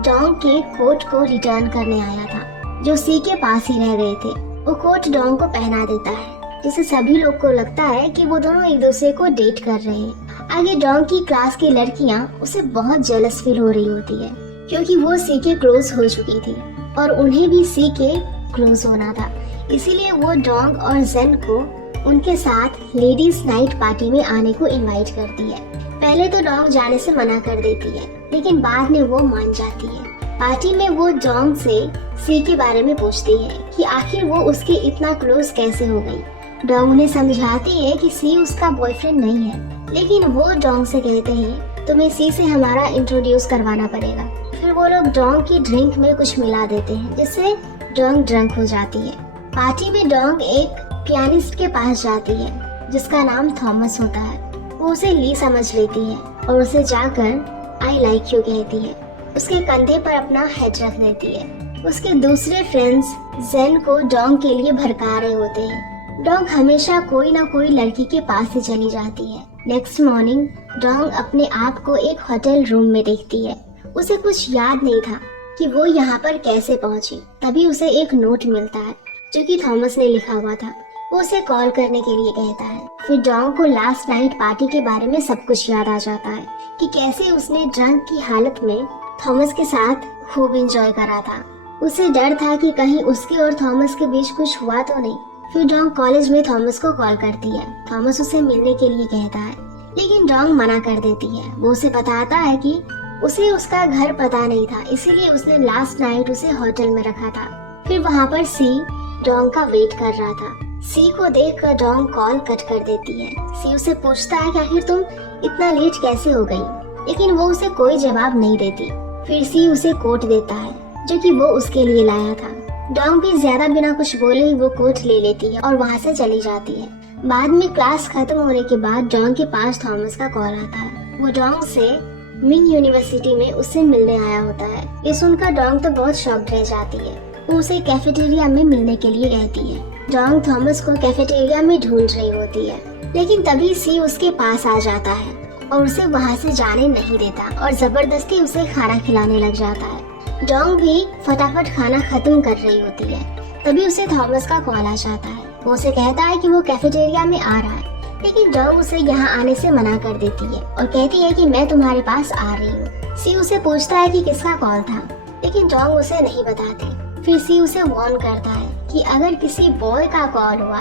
डोंग के कोट को रिटर्न करने आया था, जो सी के पास ही रह गए थे। वो कोट डोंग को पहना देता है, जिससे सभी लोग को लगता है कि वो दोनों एक दूसरे को डेट कर रहे हैं। आगे डोंग की क्लास की लड़कियां उसे बहुत जेलस फील हो रही होती है, क्योंकि वो सी के क्लोज हो चुकी थी और उन्हें भी सी के क्लोज होना था। इसीलिए वो डोंग और जेन को उनके साथ लेडीज नाइट पार्टी में आने को इनवाइट करती है। पहले तो डोंग जाने से मना कर देती है, लेकिन बाद में वो मान जाती है। पार्टी में वो डोंग से सी के बारे में पूछती है कि आखिर वो उसके इतना क्लोज कैसे हो गई। डोंग उन्हें समझाती है कि सी उसका बॉयफ्रेंड नहीं है, लेकिन वो डोंग से कहते हैं तुम्हें सी से हमारा इंट्रोड्यूस करवाना पड़ेगा। फिर वो लोग डोंग की ड्रिंक में कुछ मिला देते हैं, जिससे डोंग ड्रंक हो जाती है। पार्टी में डोंग एक पियानिस्ट के पास जाती है, जिसका नाम थॉमस होता है। वो उसे ली समझ लेती है और उसे जाकर आई लाइक यू कहती है। उसके कंधे पर अपना हेड रख देती है। उसके दूसरे फ्रेंड्स जेन को डोंग के लिए भड़का रहे होते हैं। डोंग हमेशा कोई ना कोई लड़की के पास ही चली जाती है। नेक्स्ट मॉर्निंग डोंग अपने आप को एक होटल रूम में देखती है। उसे कुछ याद नहीं था कि वो यहाँ पर कैसे पहुंची। तभी उसे एक नोट मिलता है जो कि थॉमस ने लिखा हुआ था। वो उसे कॉल करने के लिए कहता है। फिर डोंग को लास्ट नाइट पार्टी के बारे में सब कुछ याद आ जाता है कि कैसे उसने ड्रंक की हालत में थॉमस के साथ खूब एंजॉय करा था। उसे डर था कि कहीं उसके और थॉमस के बीच कुछ हुआ तो नहीं। फिर डोंग कॉलेज में थॉमस को कॉल करती है। थॉमस उसे मिलने के लिए कहता है, लेकिन डोंग मना कर देती है। वो उसे बताता है कि उसे उसका घर पता नहीं था, इसीलिए उसने लास्ट नाइट उसे होटल में रखा था। फिर वहाँ पर सी डोंग का वेट कर रहा था। सी को देखकर डोंग कॉल कट कर देती है। सी उसे पूछता है कि आखिर तुम इतना लेट कैसे हो गई, लेकिन वो उसे कोई जवाब नहीं देती। फिर सी उसे कोट देता है जो कि वो उसके लिए लाया था। डोंग भी ज्यादा बिना कुछ बोले ही वो कोट ले लेती है और वहाँ से चली जाती है। बाद में क्लास खत्म होने के बाद डोंग के पास थॉमस का कॉल आता है। वो डोंग से मिंग यूनिवर्सिटी में उससे मिलने आया होता है। ये सुनकर डोंग तो बहुत शॉक्ड रह जाती है। वो उसे कैफेटेरिया में मिलने के लिए कहती है। डोंग थॉमस को कैफेटेरिया में ढूंढ रही होती है, लेकिन तभी सी उसके पास आ जाता है और उसे वहाँ से जाने नहीं देता और जबरदस्ती उसे खाना खिलाने लग जाता है। डोंग भी फटाफट खाना खत्म कर रही होती है। तभी उसे थॉमस का कॉल आ जाता है। वो उसे कहता है कि वो कैफेटेरिया में आ रहा है, लेकिन डोंग उसे यहाँ आने से मना कर देती है और कहती है कि मैं तुम्हारे पास आ रही हूँ। सी उसे पूछता है कि किसका कॉल था, लेकिन डोंग उसे नहीं बताती। फिर सी उसे वार्न करता है कि अगर किसी बॉय का कॉल हुआ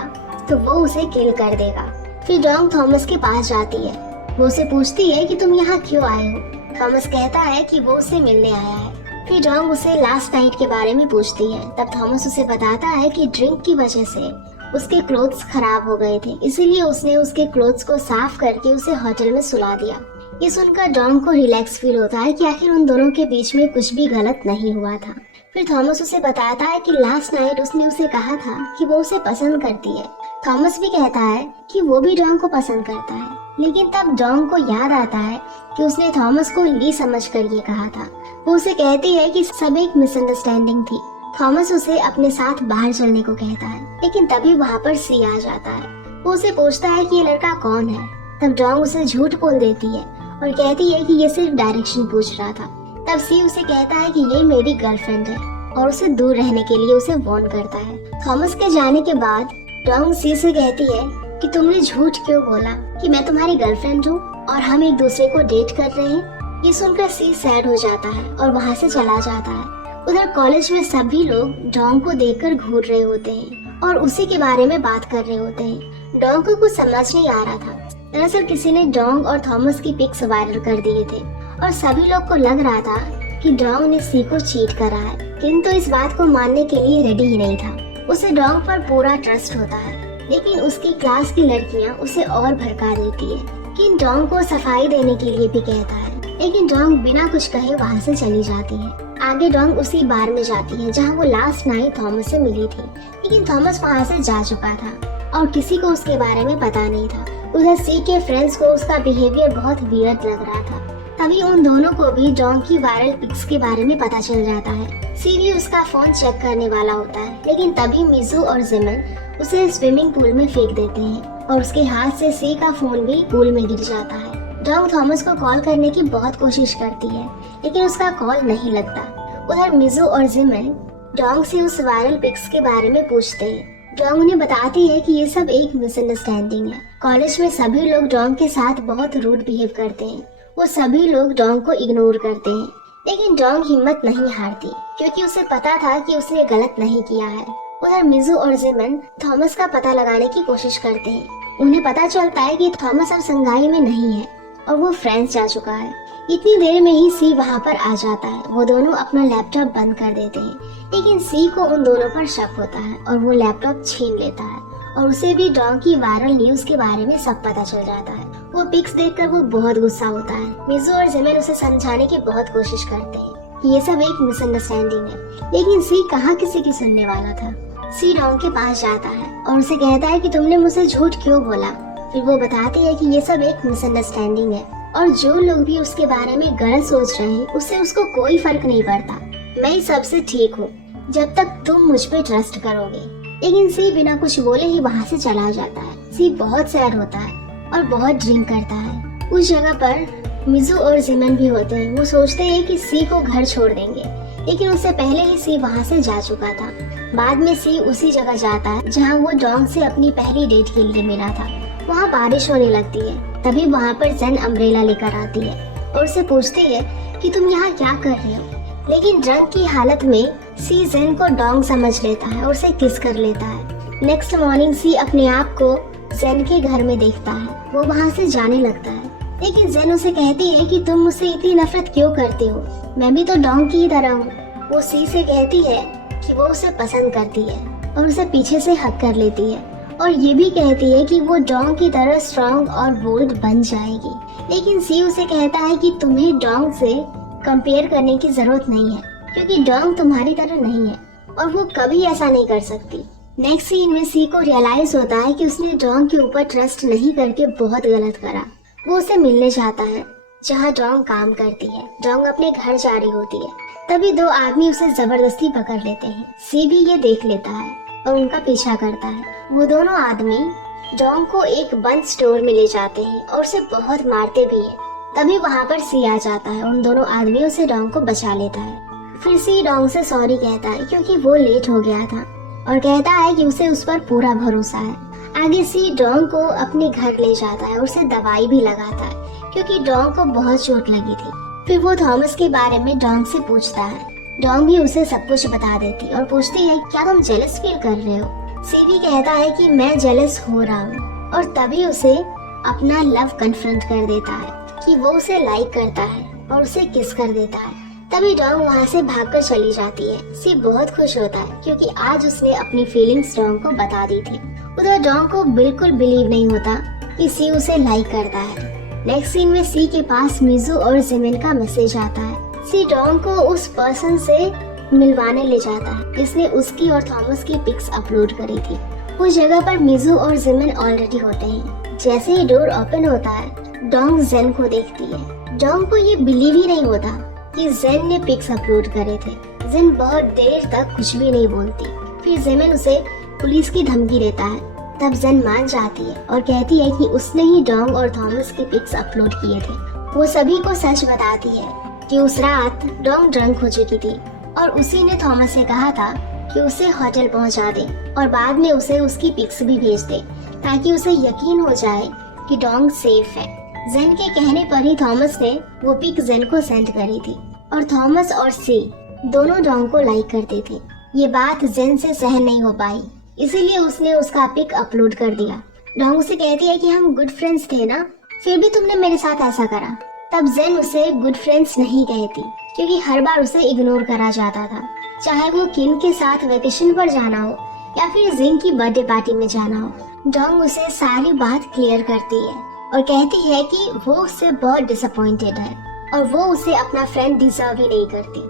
तो वो उसे किल कर देगा। फिर डोंग थॉमस के पास जाती है। वो उसे पूछती है कि तुम यहाँ क्यों आए हो। थॉमस कहता है कि वो उसे मिलने आया है। फिर डोंग उसे लास्ट नाइट के बारे में पूछती है। तब थॉमस उसे बताता है कि ड्रिंक की वजह से उसके क्लोथ्स खराब हो गए थे, इसीलिए उसने उसके क्लोथ्स को साफ करके उसे होटल में सुला दिया। ये सुनकर डोंग को रिलैक्स फील होता है कि आखिर उन दोनों के बीच में कुछ भी गलत नहीं हुआ था। फिर थॉमस उसे बताता है कि लास्ट नाइट उसने उसे कहा था कि वो उसे पसंद करती है। थॉमस भी कहता है कि वो भी डोंग को पसंद करता है, लेकिन तब डोंग को याद आता है कि उसने थॉमस को ली समझकर ये कहा था। वो उसे कहती है कि सब एक मिसअंडरस्टैंडिंग थी। थॉमस उसे अपने साथ बाहर चलने को कहता है, लेकिन तभी वहाँ पर सी आ जाता है। वो उसे पूछता है कि ये लड़का कौन है। तब डोंग उसे झूठ बोल देती है और कहती है कि ये सिर्फ डायरेक्शन पूछ रहा था। तब सी उसे कहता है कि ये मेरी गर्लफ्रेंड है और उसे दूर रहने के लिए उसे वार्न करता है। थॉमस के जाने के बाद डोंग सी से कहती है कि तुमने झूठ क्यों बोला कि मैं तुम्हारी गर्लफ्रेंड हूँ और हम एक दूसरे को डेट कर रहे हैं। ये सुनकर सी सैड हो जाता है और वहाँ से चला जाता है। उधर कॉलेज में सभी लोग डोंग को देखकर घूर रहे होते हैं और उसी के बारे में बात कर रहे होते हैं। डोंग को कुछ समझ नहीं आ रहा था। दरअसल किसी ने डोंग और थॉमस की पिक्स वायरल कर दिए थे और सभी लोग को लग रहा था कि डोंग ने सी को चीट करा है, किंतु इस बात को मानने के लिए रेडी ही नहीं था। उसे डोंग पर पूरा ट्रस्ट होता है, लेकिन उसकी क्लास की लड़कियां उसे और भड़का देती है कि डोंग को सफाई देने के लिए भी कहता है, लेकिन डोंग बिना कुछ कहे वहाँ से चली जाती है। आगे डोंग उसी बार में जाती है जहाँ वो लास्ट नाइट थॉमस से मिली थी, लेकिन थॉमस वहाँ से जा चुका था और किसी को उसके बारे में पता नहीं था। उधर सी के फ्रेंड्स को उसका बिहेवियर बहुत वियर्ड लग रहा था। तभी उन दोनों को भी डोंग की वायरल पिक्स के बारे में पता चल जाता है। सी भी उसका फोन चेक करने वाला होता है, लेकिन तभी मिजू और जिमन उसे स्विमिंग पूल में फेंक देते हैं और उसके हाथ से सी का फोन भी पूल में गिर जाता है। डोंग थॉमस को कॉल करने की बहुत कोशिश करती है, लेकिन उसका कॉल नहीं लगता। उधर मिजू और जिमन डोंग से उस वायरल पिक्स के बारे में पूछते हैं। डोंग उन्हें बताती है कि ये सब एक मिसअंडरस्टैंडिंग है। कॉलेज में सभी लोग डोंग के साथ बहुत रूड बिहेव करते हैं। वो सभी लोग डोंग को इग्नोर करते हैं, लेकिन डोंग हिम्मत नहीं हारती क्योंकि उसे पता था कि उसने गलत नहीं किया है। उधर मिजू और जिमन थॉमस का पता लगाने की कोशिश करते हैं। उन्हें पता चलता है कि थॉमस अब संघाई में नहीं है और वो फ्रांस जा चुका है। इतनी देर में ही सी वहाँ पर आ जाता है। वो दोनों अपना लैपटॉप बंद कर देते हैं, लेकिन सी को उन दोनों पर शक होता है और वो लैपटॉप छीन लेता है और उसे भी डोंग की वायरल न्यूज के बारे में सब पता चल जाता है। वो पिक्स देखकर वो बहुत गुस्सा होता है। मिजू और जिमन उसे समझाने की बहुत कोशिश करते हैं कि ये सब एक मिसअंडरस्टैंडिंग है, लेकिन सी कहाँ किसी की सुनने वाला था। सी डोंग के पास जाता है और उसे कहता है कि तुमने मुझसे झूठ क्यों बोला। फिर वो बताती है कि ये सब एक मिसअंडरस्टैंडिंग है और जो लोग भी उसके बारे में गलत सोच रहे हैं उससे उसको कोई फर्क नहीं पड़ता। मैं सबसे ठीक हूँ जब तक तुम मुझ पे ट्रस्ट करोगे। लेकिन सी बिना कुछ बोले ही वहाँ से चला जाता है। सी बहुत सैड होता है और बहुत ड्रिंक करता है। उस जगह पर मिजू और जिमन भी होते हैं। वो सोचते हैं कि सी को घर छोड़ देंगे, लेकिन उससे पहले ही सी वहाँ से जा चुका था। बाद में सी उसी जगह जाता है जहाँ वो डोंग से अपनी पहली डेट के लिए मिला था। वहाँ बारिश होने लगती है। तभी वहाँ पर जेन अम्ब्रेला लेकर आती है और उसे पूछती है कि तुम यहाँ क्या कर रहे हो। लेकिन ड्रंक की हालत में सी जेन को डोंग समझ लेता है और उसे किस कर लेता है। नेक्स्ट मॉर्निंग सी अपने आप को जेन के घर में देखता है। वो वहाँ से जाने लगता है, लेकिन जेन उसे कहती है कि तुम मुझसे इतनी नफरत क्यों करती हो, मैं भी तो डोंग की ही तरह हूँ। वो सी से कहती है कि वो उसे पसंद करती है और उसे पीछे से हक कर लेती है और ये भी कहती है कि वो डोंग की तरह स्ट्रॉन्ग और बोल्ड बन जाएगी। लेकिन सी उसे कहता है कि तुम्हें डोंग से कंपेयर करने की जरूरत नहीं है, क्योंकि डोंग तुम्हारी तरह नहीं है और वो कभी ऐसा नहीं कर सकती। नेक्स्ट सीन में सी को रियलाइज होता है कि उसने डोंग के ऊपर ट्रस्ट नहीं करके बहुत गलत करा। वो उसे मिलने जाता है जहाँ डोंग काम करती है। डोंग अपने घर जा रही होती है, तभी दो आदमी उसे जबरदस्ती पकड़ लेते हैं। सी भी ये देख लेता है और उनका पीछा करता है। वो दोनों आदमी डोंग को एक बंद स्टोर में ले जाते हैं और उसे बहुत मारते भी हैं। तभी वहाँ पर सी आ जाता है। उन दोनों आदमियों से डोंग को बचा लेता है। फिर सी डोंग से सॉरी कहता है क्योंकि वो लेट हो गया था और कहता है कि उसे उस पर पूरा भरोसा है। आगे सी डोंग को अपने घर ले जाता है और उसे दवाई भी लगाता है क्योंकि डोंग को बहुत चोट लगी थी। फिर वो थॉमस के बारे में डोंग से पूछता है। डोंग भी उसे सब कुछ बता देती और पूछती है क्या तुम जेलस फील कर रहे हो। सी भी कहता है कि मैं जेलस हो रहा हूँ और तभी उसे अपना लव कन्फ्रंट कर देता है कि वो उसे लाइक करता है और उसे किस कर देता है। तभी डोंग वहाँ से भागकर चली जाती है। सी बहुत खुश होता है क्योंकि आज उसने अपनी फीलिंग्स डोंग को बता दी थी। उधर डोंग को बिल्कुल बिलीव नहीं होता कि सी उसे लाइक करता है। नेक्स्ट सीन में सी के पास मिजू और जिमिन का मैसेज आता है। सी डोंग को उस पर्सन से मिलवाने ले जाता है जिसने उसकी और थॉमस की पिक्स अपलोड करी थी। उस जगह पर मिजू और जिमिन ऑलरेडी होते हैं। जैसे ही डोर ओपन होता है डोंग जेन को देखती है। डोंग को ये बिलीव ही नहीं होता कि जेन ने पिक्स अपलोड करे थे। जेन बहुत देर तक कुछ भी नहीं बोलती। फिर जिमिन उसे पुलिस की धमकी देता है। तब जेन मान जाती है और कहती है कि उसने ही डोंग और थॉमस की पिक्स अपलोड किए थे। वो सभी को सच बताती है कि उस रात डोंग ड्रंक हो चुकी थी और उसी ने थॉमस से कहा था कि उसे होटल पहुंचा दे और बाद में उसे उसकी पिक्स भी भेज दे ताकि उसे यकीन हो जाए कि डोंग सेफ है। जेन के कहने पर ही थॉमस ने वो पिक जेन को सेंड करी थी और थॉमस और सी दोनों डोंग को लाइक करते थे। ये बात जेन से सहन नहीं हो पाई, इसीलिए उसने उसका पिक अपलोड कर दिया। डोंग उसे कहती है कि हम गुड फ्रेंड्स थे ना, फिर भी तुमने मेरे साथ ऐसा करा। तब जेन उसे गुड फ्रेंड्स नहीं कहती क्योंकि हर बार उसे इग्नोर करा जाता था, चाहे वो किन के साथ वेकेशन पर जाना हो या फिर जिंग की बर्थडे पार्टी में जाना हो। डोंग उसे सारी बात क्लियर करती है और कहती है कि वो उससे बहुत डिसअपॉइंटेड है और वो उसे अपना फ्रेंड डिजर्व ही नहीं करती।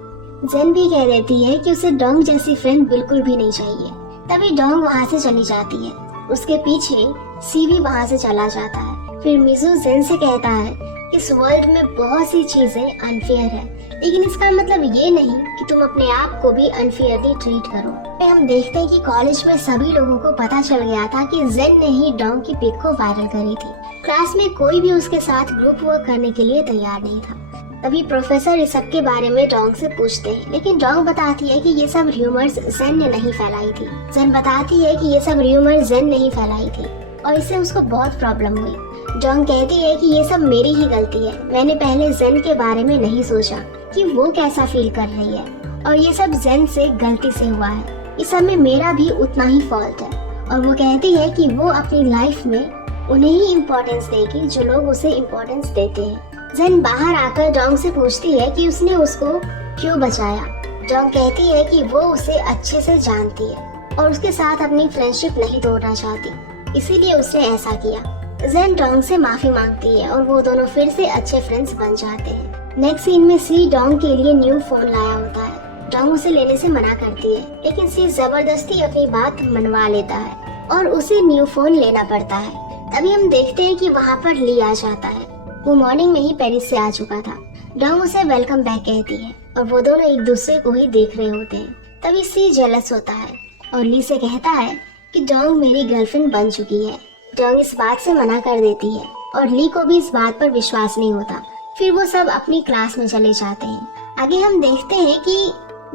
जेन भी कह देती है कि उसे डोंग जैसी फ्रेंड बिल्कुल भी नहीं चाहिए। तभी डोंग वहाँ से चली जाती है। उसके पीछे सी भी वहाँ से चला जाता है। फिर मिजू जेन से कहता है इस वर्ल्ड में बहुत सी चीजें अनफेयर है, लेकिन इसका मतलब ये नहीं कि तुम अपने आप को भी अनफेयरली ट्रीट करो। हम देखते हैं कि कॉलेज में सभी लोगों को पता चल गया था कि जेन ने ही डोंग की पिक को वायरल करी थी। क्लास में कोई भी उसके साथ ग्रुप वर्क करने के लिए तैयार नहीं था। तभी प्रोफेसर इस सब के बारे में डोंग से पूछते हैं, लेकिन डोंग बताती है कि ये सब र्यूमर्स जेन ने नहीं फैलाई थी। जेन बताती है कि ये सब र्यूमर जेन ने ही फैलाई थी और इससे उसको बहुत प्रॉब्लम हुई। डोंग कहती है कि ये सब मेरी ही गलती है, मैंने पहले जेन के बारे में नहीं सोचा कि वो कैसा फील कर रही है और ये सब जेन से गलती से हुआ है। इस सब में मेरा भी उतना ही फॉल्ट है। और वो कहती है कि वो अपनी लाइफ में उन्हें ही इम्पोर्टेंस देगी जो लोग उसे इम्पोर्टेंस देते हैं। जेन बाहर आकर डोंग से पूछती है कि उसने उसको क्यों बचाया। डोंग कहती है कि वो उसे अच्छे से जानती है और उसके साथ अपनी फ्रेंडशिप नहीं तोड़ना चाहती, इसीलिए उसने ऐसा किया। जेन डोंग से माफी मांगती है और वो दोनों फिर से अच्छे फ्रेंड्स बन जाते हैं। नेक्स्ट सीन में सी डोंग के लिए न्यू फोन लाया होता है। डोंग उसे लेने से मना करती है, लेकिन सी जबरदस्ती अपनी बात मनवा लेता है और उसे न्यू फोन लेना पड़ता है। तभी हम देखते हैं कि वहाँ पर ली आ जाता है। वो मॉर्निंग में ही पेरिस से आ चुका था। डोंग उसे वेलकम बैक कहती है और वो दोनों एक दूसरे को ही देख रहे होते हैं। तभी सी जेलस होता है और ली से कहता है कि डोंग मेरी गर्लफ्रेंड बन चुकी है। डोंग इस बात से मना कर देती है और ली को भी इस बात पर विश्वास नहीं होता। फिर वो सब अपनी क्लास में चले जाते हैं। आगे हम देखते हैं कि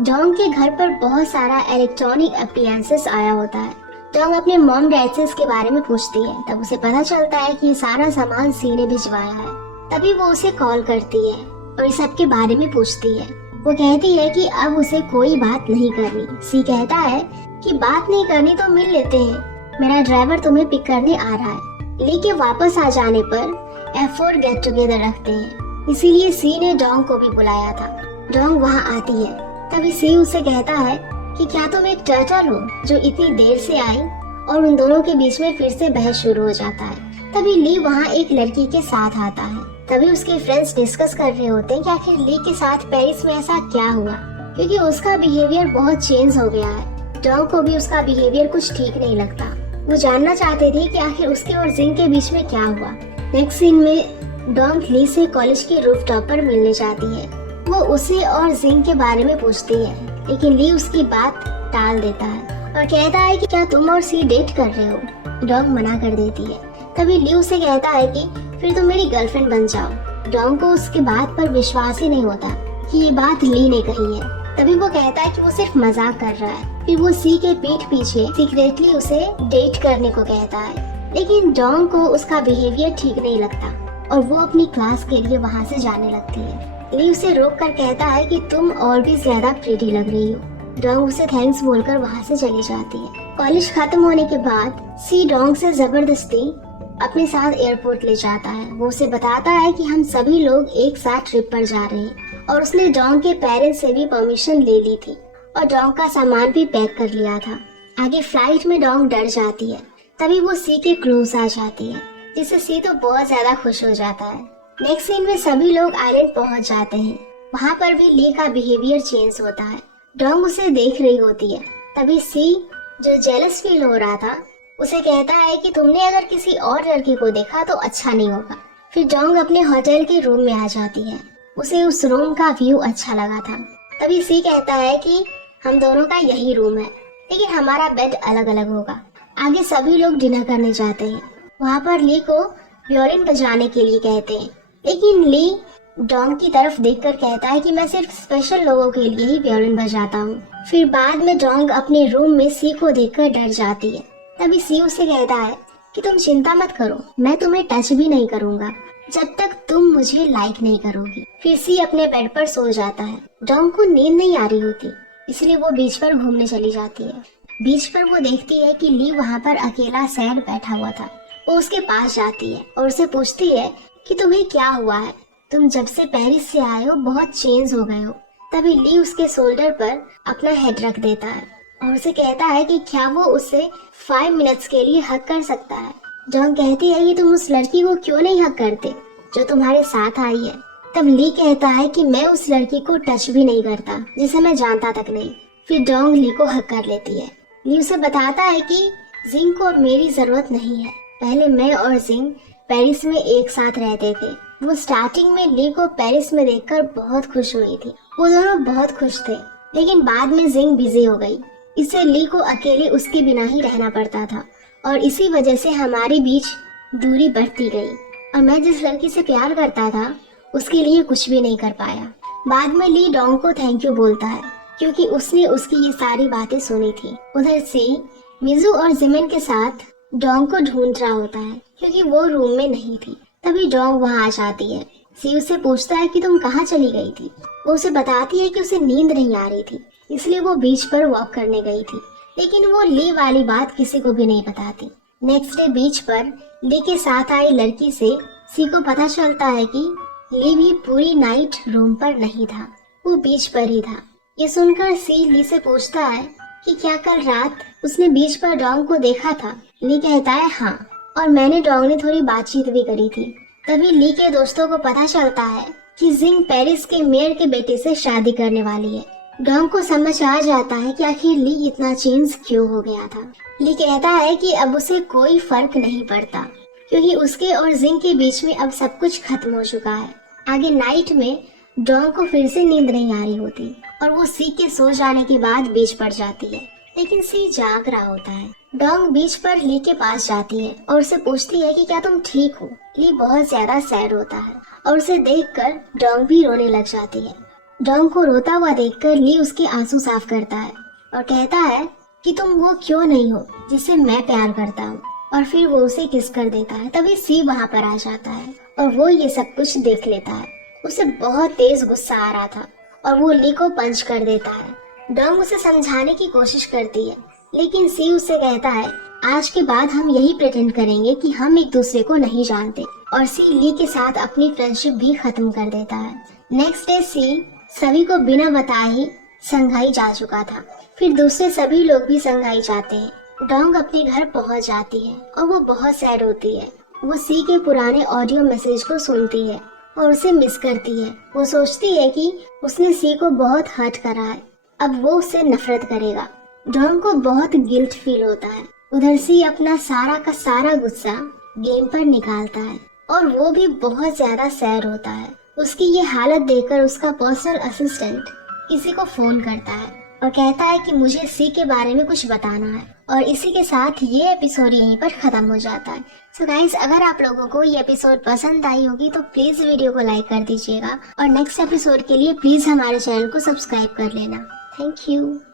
डोंग के घर पर बहुत सारा इलेक्ट्रॉनिक अप्लायंसेस आया होता है। डोंग अपने मॉम डैड से इसके बारे में पूछती है, तब उसे पता चलता है कि ये सारा सामान सी ने भिजवाया है। तभी वो उसे कॉल करती है और इस सब के बारे में पूछती है। वो कहती है कि अब उसे कोई बात नहीं करनी। सी कहता है कि बात नहीं करनी तो मिल लेते हैं, मेरा ड्राइवर तुम्हें पिक करने आ रहा है। ली के वापस आ जाने पर F4 गेट टुगेदर रखते हैं, इसीलिए सी ने डोंग को भी बुलाया था। डोंग वहाँ आती है, तभी सी उसे कहता है कि क्या तुम एक टर्टल हो जो इतनी देर से आई, और उन दोनों के बीच में फिर से बहस शुरू हो जाता है। तभी ली वहाँ एक लड़की के साथ आता है। तभी उसके फ्रेंड्स डिस्कस कर रहे होते हैं कि आखिर ली के साथ पेरिस में ऐसा क्या हुआ, क्योंकि उसका बिहेवियर बहुत चेंज हो गया है। डोंग को भी उसका बिहेवियर कुछ ठीक नहीं लगता। वो जानना चाहते थे कि आखिर उसके और जिंग के बीच में क्या हुआ। नेक्स्ट सीन में डोंग ली से कॉलेज के रूफटॉप पर मिलने जाती है। वो उसे और जिंग के बारे में पूछती है, लेकिन ली उसकी बात टाल देता है और कहता है कि क्या तुम और सी डेट कर रहे हो। डोंग मना कर देती है। तभी ली उसे कहता है कि फिर तुम मेरी गर्लफ्रेंड बन जाओ। डोंग को उसके बात पर विश्वास ही नहीं होता कि ये बात ली ने कही है। तभी वो कहता है कि वो सिर्फ मजाक कर रहा है। फिर वो सी के पीठ पीछे सीक्रेटली उसे डेट करने को कहता है, लेकिन डोंग को उसका बिहेवियर ठीक नहीं लगता और वो अपनी क्लास के लिए वहाँ से जाने लगती है। ली उसे रोक कर कहता है कि तुम और भी ज्यादा प्रीटी लग रही हो। डोंग उसे थैंक्स बोलकर वहाँ से चली जाती है। कॉलेज खत्म होने के बाद सी डोंग से जबरदस्ती अपने साथ एयरपोर्ट ले जाता है। वो उसे बताता है कि हम सभी लोग एक साथ ट्रिप पर जा रहे हैं और उसने डोंग के पेरेंट्स से भी परमिशन ले ली थी और डोंग का सामान भी पैक कर लिया था। आगे फ्लाइट में डोंग डर जाती है। तभी वो सी के क्लोज आ जाती है, जिससे सी तो बहुत ज्यादा खुश हो जाता है। नेक्स्ट सीन में सभी लोग आइलैंड पहुंच जाते हैं। वहाँ पर भी ली का बिहेवियर चेंज होता है। डोंग उसे देख रही होती है। तभी सी, जो जेलस फील हो रहा था, उसे कहता है कि तुमने अगर किसी और लड़के को देखा तो अच्छा नहीं होगा। फिर डोंग अपने होटल के रूम में आ जाती है। उसे उस रूम का व्यू अच्छा लगा था। तभी सी कहता है कि हम दोनों का यही रूम है, लेकिन हमारा बेड अलग अलग होगा। आगे सभी लोग डिनर करने जाते हैं। वहाँ पर ली को वियोलिन बजाने के लिए कहते हैं, लेकिन ली डोंग की तरफ देखकर कहता है कि मैं सिर्फ स्पेशल लोगों के लिए ही वियोलिन बजाता हूँ। फिर बाद में डोंग अपने रूम में सी को देखकर डर जाती है। तभी सी उसे कहता है कि तुम चिंता मत करो, मैं तुम्हें टच भी नहीं करूँगा जब तक तुम मुझे लाइक नहीं करोगी। फिर सी अपने बेड पर सो जाता है। डोंग को नींद नहीं आ रही होती, इसलिए वो बीच पर घूमने चली जाती है। बीच पर वो देखती है कि ली वहाँ पर अकेला सैड बैठा हुआ था। वो उसके पास जाती है और उसे पूछती है कि तुम्हें क्या हुआ है, तुम जब से पेरिस से आए हो बहुत चेंज हो गए हो। तभी ली उसके शोल्डर पर अपना हेड रख देता है और उसे कहता है कि क्या वो उसे 5 मिनट्स के लिए हक कर सकता है। डोंग कहती है कि तुम उस लड़की को क्यों नहीं हक करते जो तुम्हारे साथ आई है। तब ली कहता है कि मैं उस लड़की को टच भी नहीं करता जिसे मैं जानता तक नहीं। फिर डोंग ली को हक कर लेती है। ली उसे बताता है कि जिंग को अब मेरी जरूरत नहीं है। पहले मैं और जिंग पेरिस में एक साथ रहते थे। वो स्टार्टिंग में ली को पेरिस में देखकर बहुत खुश हुई थी। वो दोनों बहुत खुश थे, लेकिन बाद में जिंग बिजी हो गई। इससे ली को अकेले उसके बिना ही रहना पड़ता था और इसी वजह से हमारे बीच दूरी बढ़ती गई और मैं जिस लड़की से प्यार करता था उसके लिए कुछ भी नहीं कर पाया। बाद में ली डोंग को थैंक यू बोलता है क्योंकि उसने उसकी ये सारी बातें सुनी थी। उधर से मिजू और जिमिन के साथ डोंग को ढूंढ रहा होता है क्योंकि वो रूम में नहीं थी। तभी डोंग वहाँ आ जाती है। सी उससे पूछता है कि तुम कहाँ चली गई थी। वो उसे बताती है कि उसे नींद नहीं आ रही थी, इसलिए वो बीच पर वॉक करने गई थी, लेकिन वो ली वाली बात किसी को भी नहीं बताती। नेक्स्ट डे बीच पर ली के साथ आई लड़की से सी को पता चलता है कि ली भी पूरी नाइट रूम पर नहीं था, वो बीच पर ही था। ये सुनकर सी ली से पूछता है कि क्या कल रात उसने बीच पर डोंग को देखा था। ली कहता है हाँ, और मैंने डोंग ने थोड़ी बातचीत भी करी थी। तभी ली के दोस्तों को पता चलता है कि जिंग पेरिस के मेयर के बेटे से शादी करने वाली है। डोंग को समझ आ जाता है कि आखिर ली इतना चेंज क्यों हो गया था। ली कहता है कि अब उसे कोई फर्क नहीं पड़ता क्योंकि उसके और जिंग के बीच में अब सब कुछ खत्म हो चुका है। आगे नाइट में डोंग को फिर से नींद नहीं आ रही होती और वो सी के सो जाने के बाद बीच पड़ जाती है, लेकिन सी जाग रहा होता है। डोंग बीच पर ली के पास जाती है और उसे पूछती है कि क्या तुम ठीक हो। ली बहुत ज्यादा सैड होता है और उसे देखकर डोंग भी रोने लग जाती है। डोंग को रोता हुआ देखकर ली उसके आंसू साफ करता है और कहता है कि तुम वो क्यों नहीं हो जिसे मैं प्यार करता हूँ, और फिर वो उसे किस कर देता है। तभी सी वहाँ पर आ जाता है और वो ये सब कुछ देख लेता है। उसे बहुत तेज गुस्सा आ रहा था और वो ली को पंच कर देता है। डोंग उसे समझाने की कोशिश करती है, लेकिन सी उससे कहता है आज के बाद हम यही प्रिटेंड करेंगे कि हम एक दूसरे को नहीं जानते, और सी ली के साथ अपनी फ्रेंडशिप भी खत्म कर देता है। नेक्स्ट डे सी सभी को बिना बताए ही संघाई जा चुका था। फिर दूसरे सभी लोग भी संघाई जाते हैं। डोंग अपने घर पहुंच जाती है और वो बहुत सैड होती है। वो सी के पुराने ऑडियो मैसेज को सुनती है और उसे मिस करती है। वो सोचती है कि उसने सी को बहुत हर्ट करा है, अब वो उससे नफरत करेगा। डोंग को बहुत गिल्ट फील होता है। उधर सी अपना सारा का सारा गुस्सा गेम पर निकालता है और वो भी बहुत ज्यादा सैड होता है। उसकी ये हालत देखकर उसका पर्सनल असिस्टेंट किसी को फोन करता है और कहता है कि मुझे सी के बारे में कुछ बताना है, और इसी के साथ ये एपिसोड यहीं पर खत्म हो जाता है। सो गाइस, अगर आप लोगों को ये एपिसोड पसंद आई होगी तो प्लीज वीडियो को लाइक कर दीजिएगा और नेक्स्ट एपिसोड के लिए प्लीज हमारे चैनल को सब्सक्राइब कर लेना। Thank you.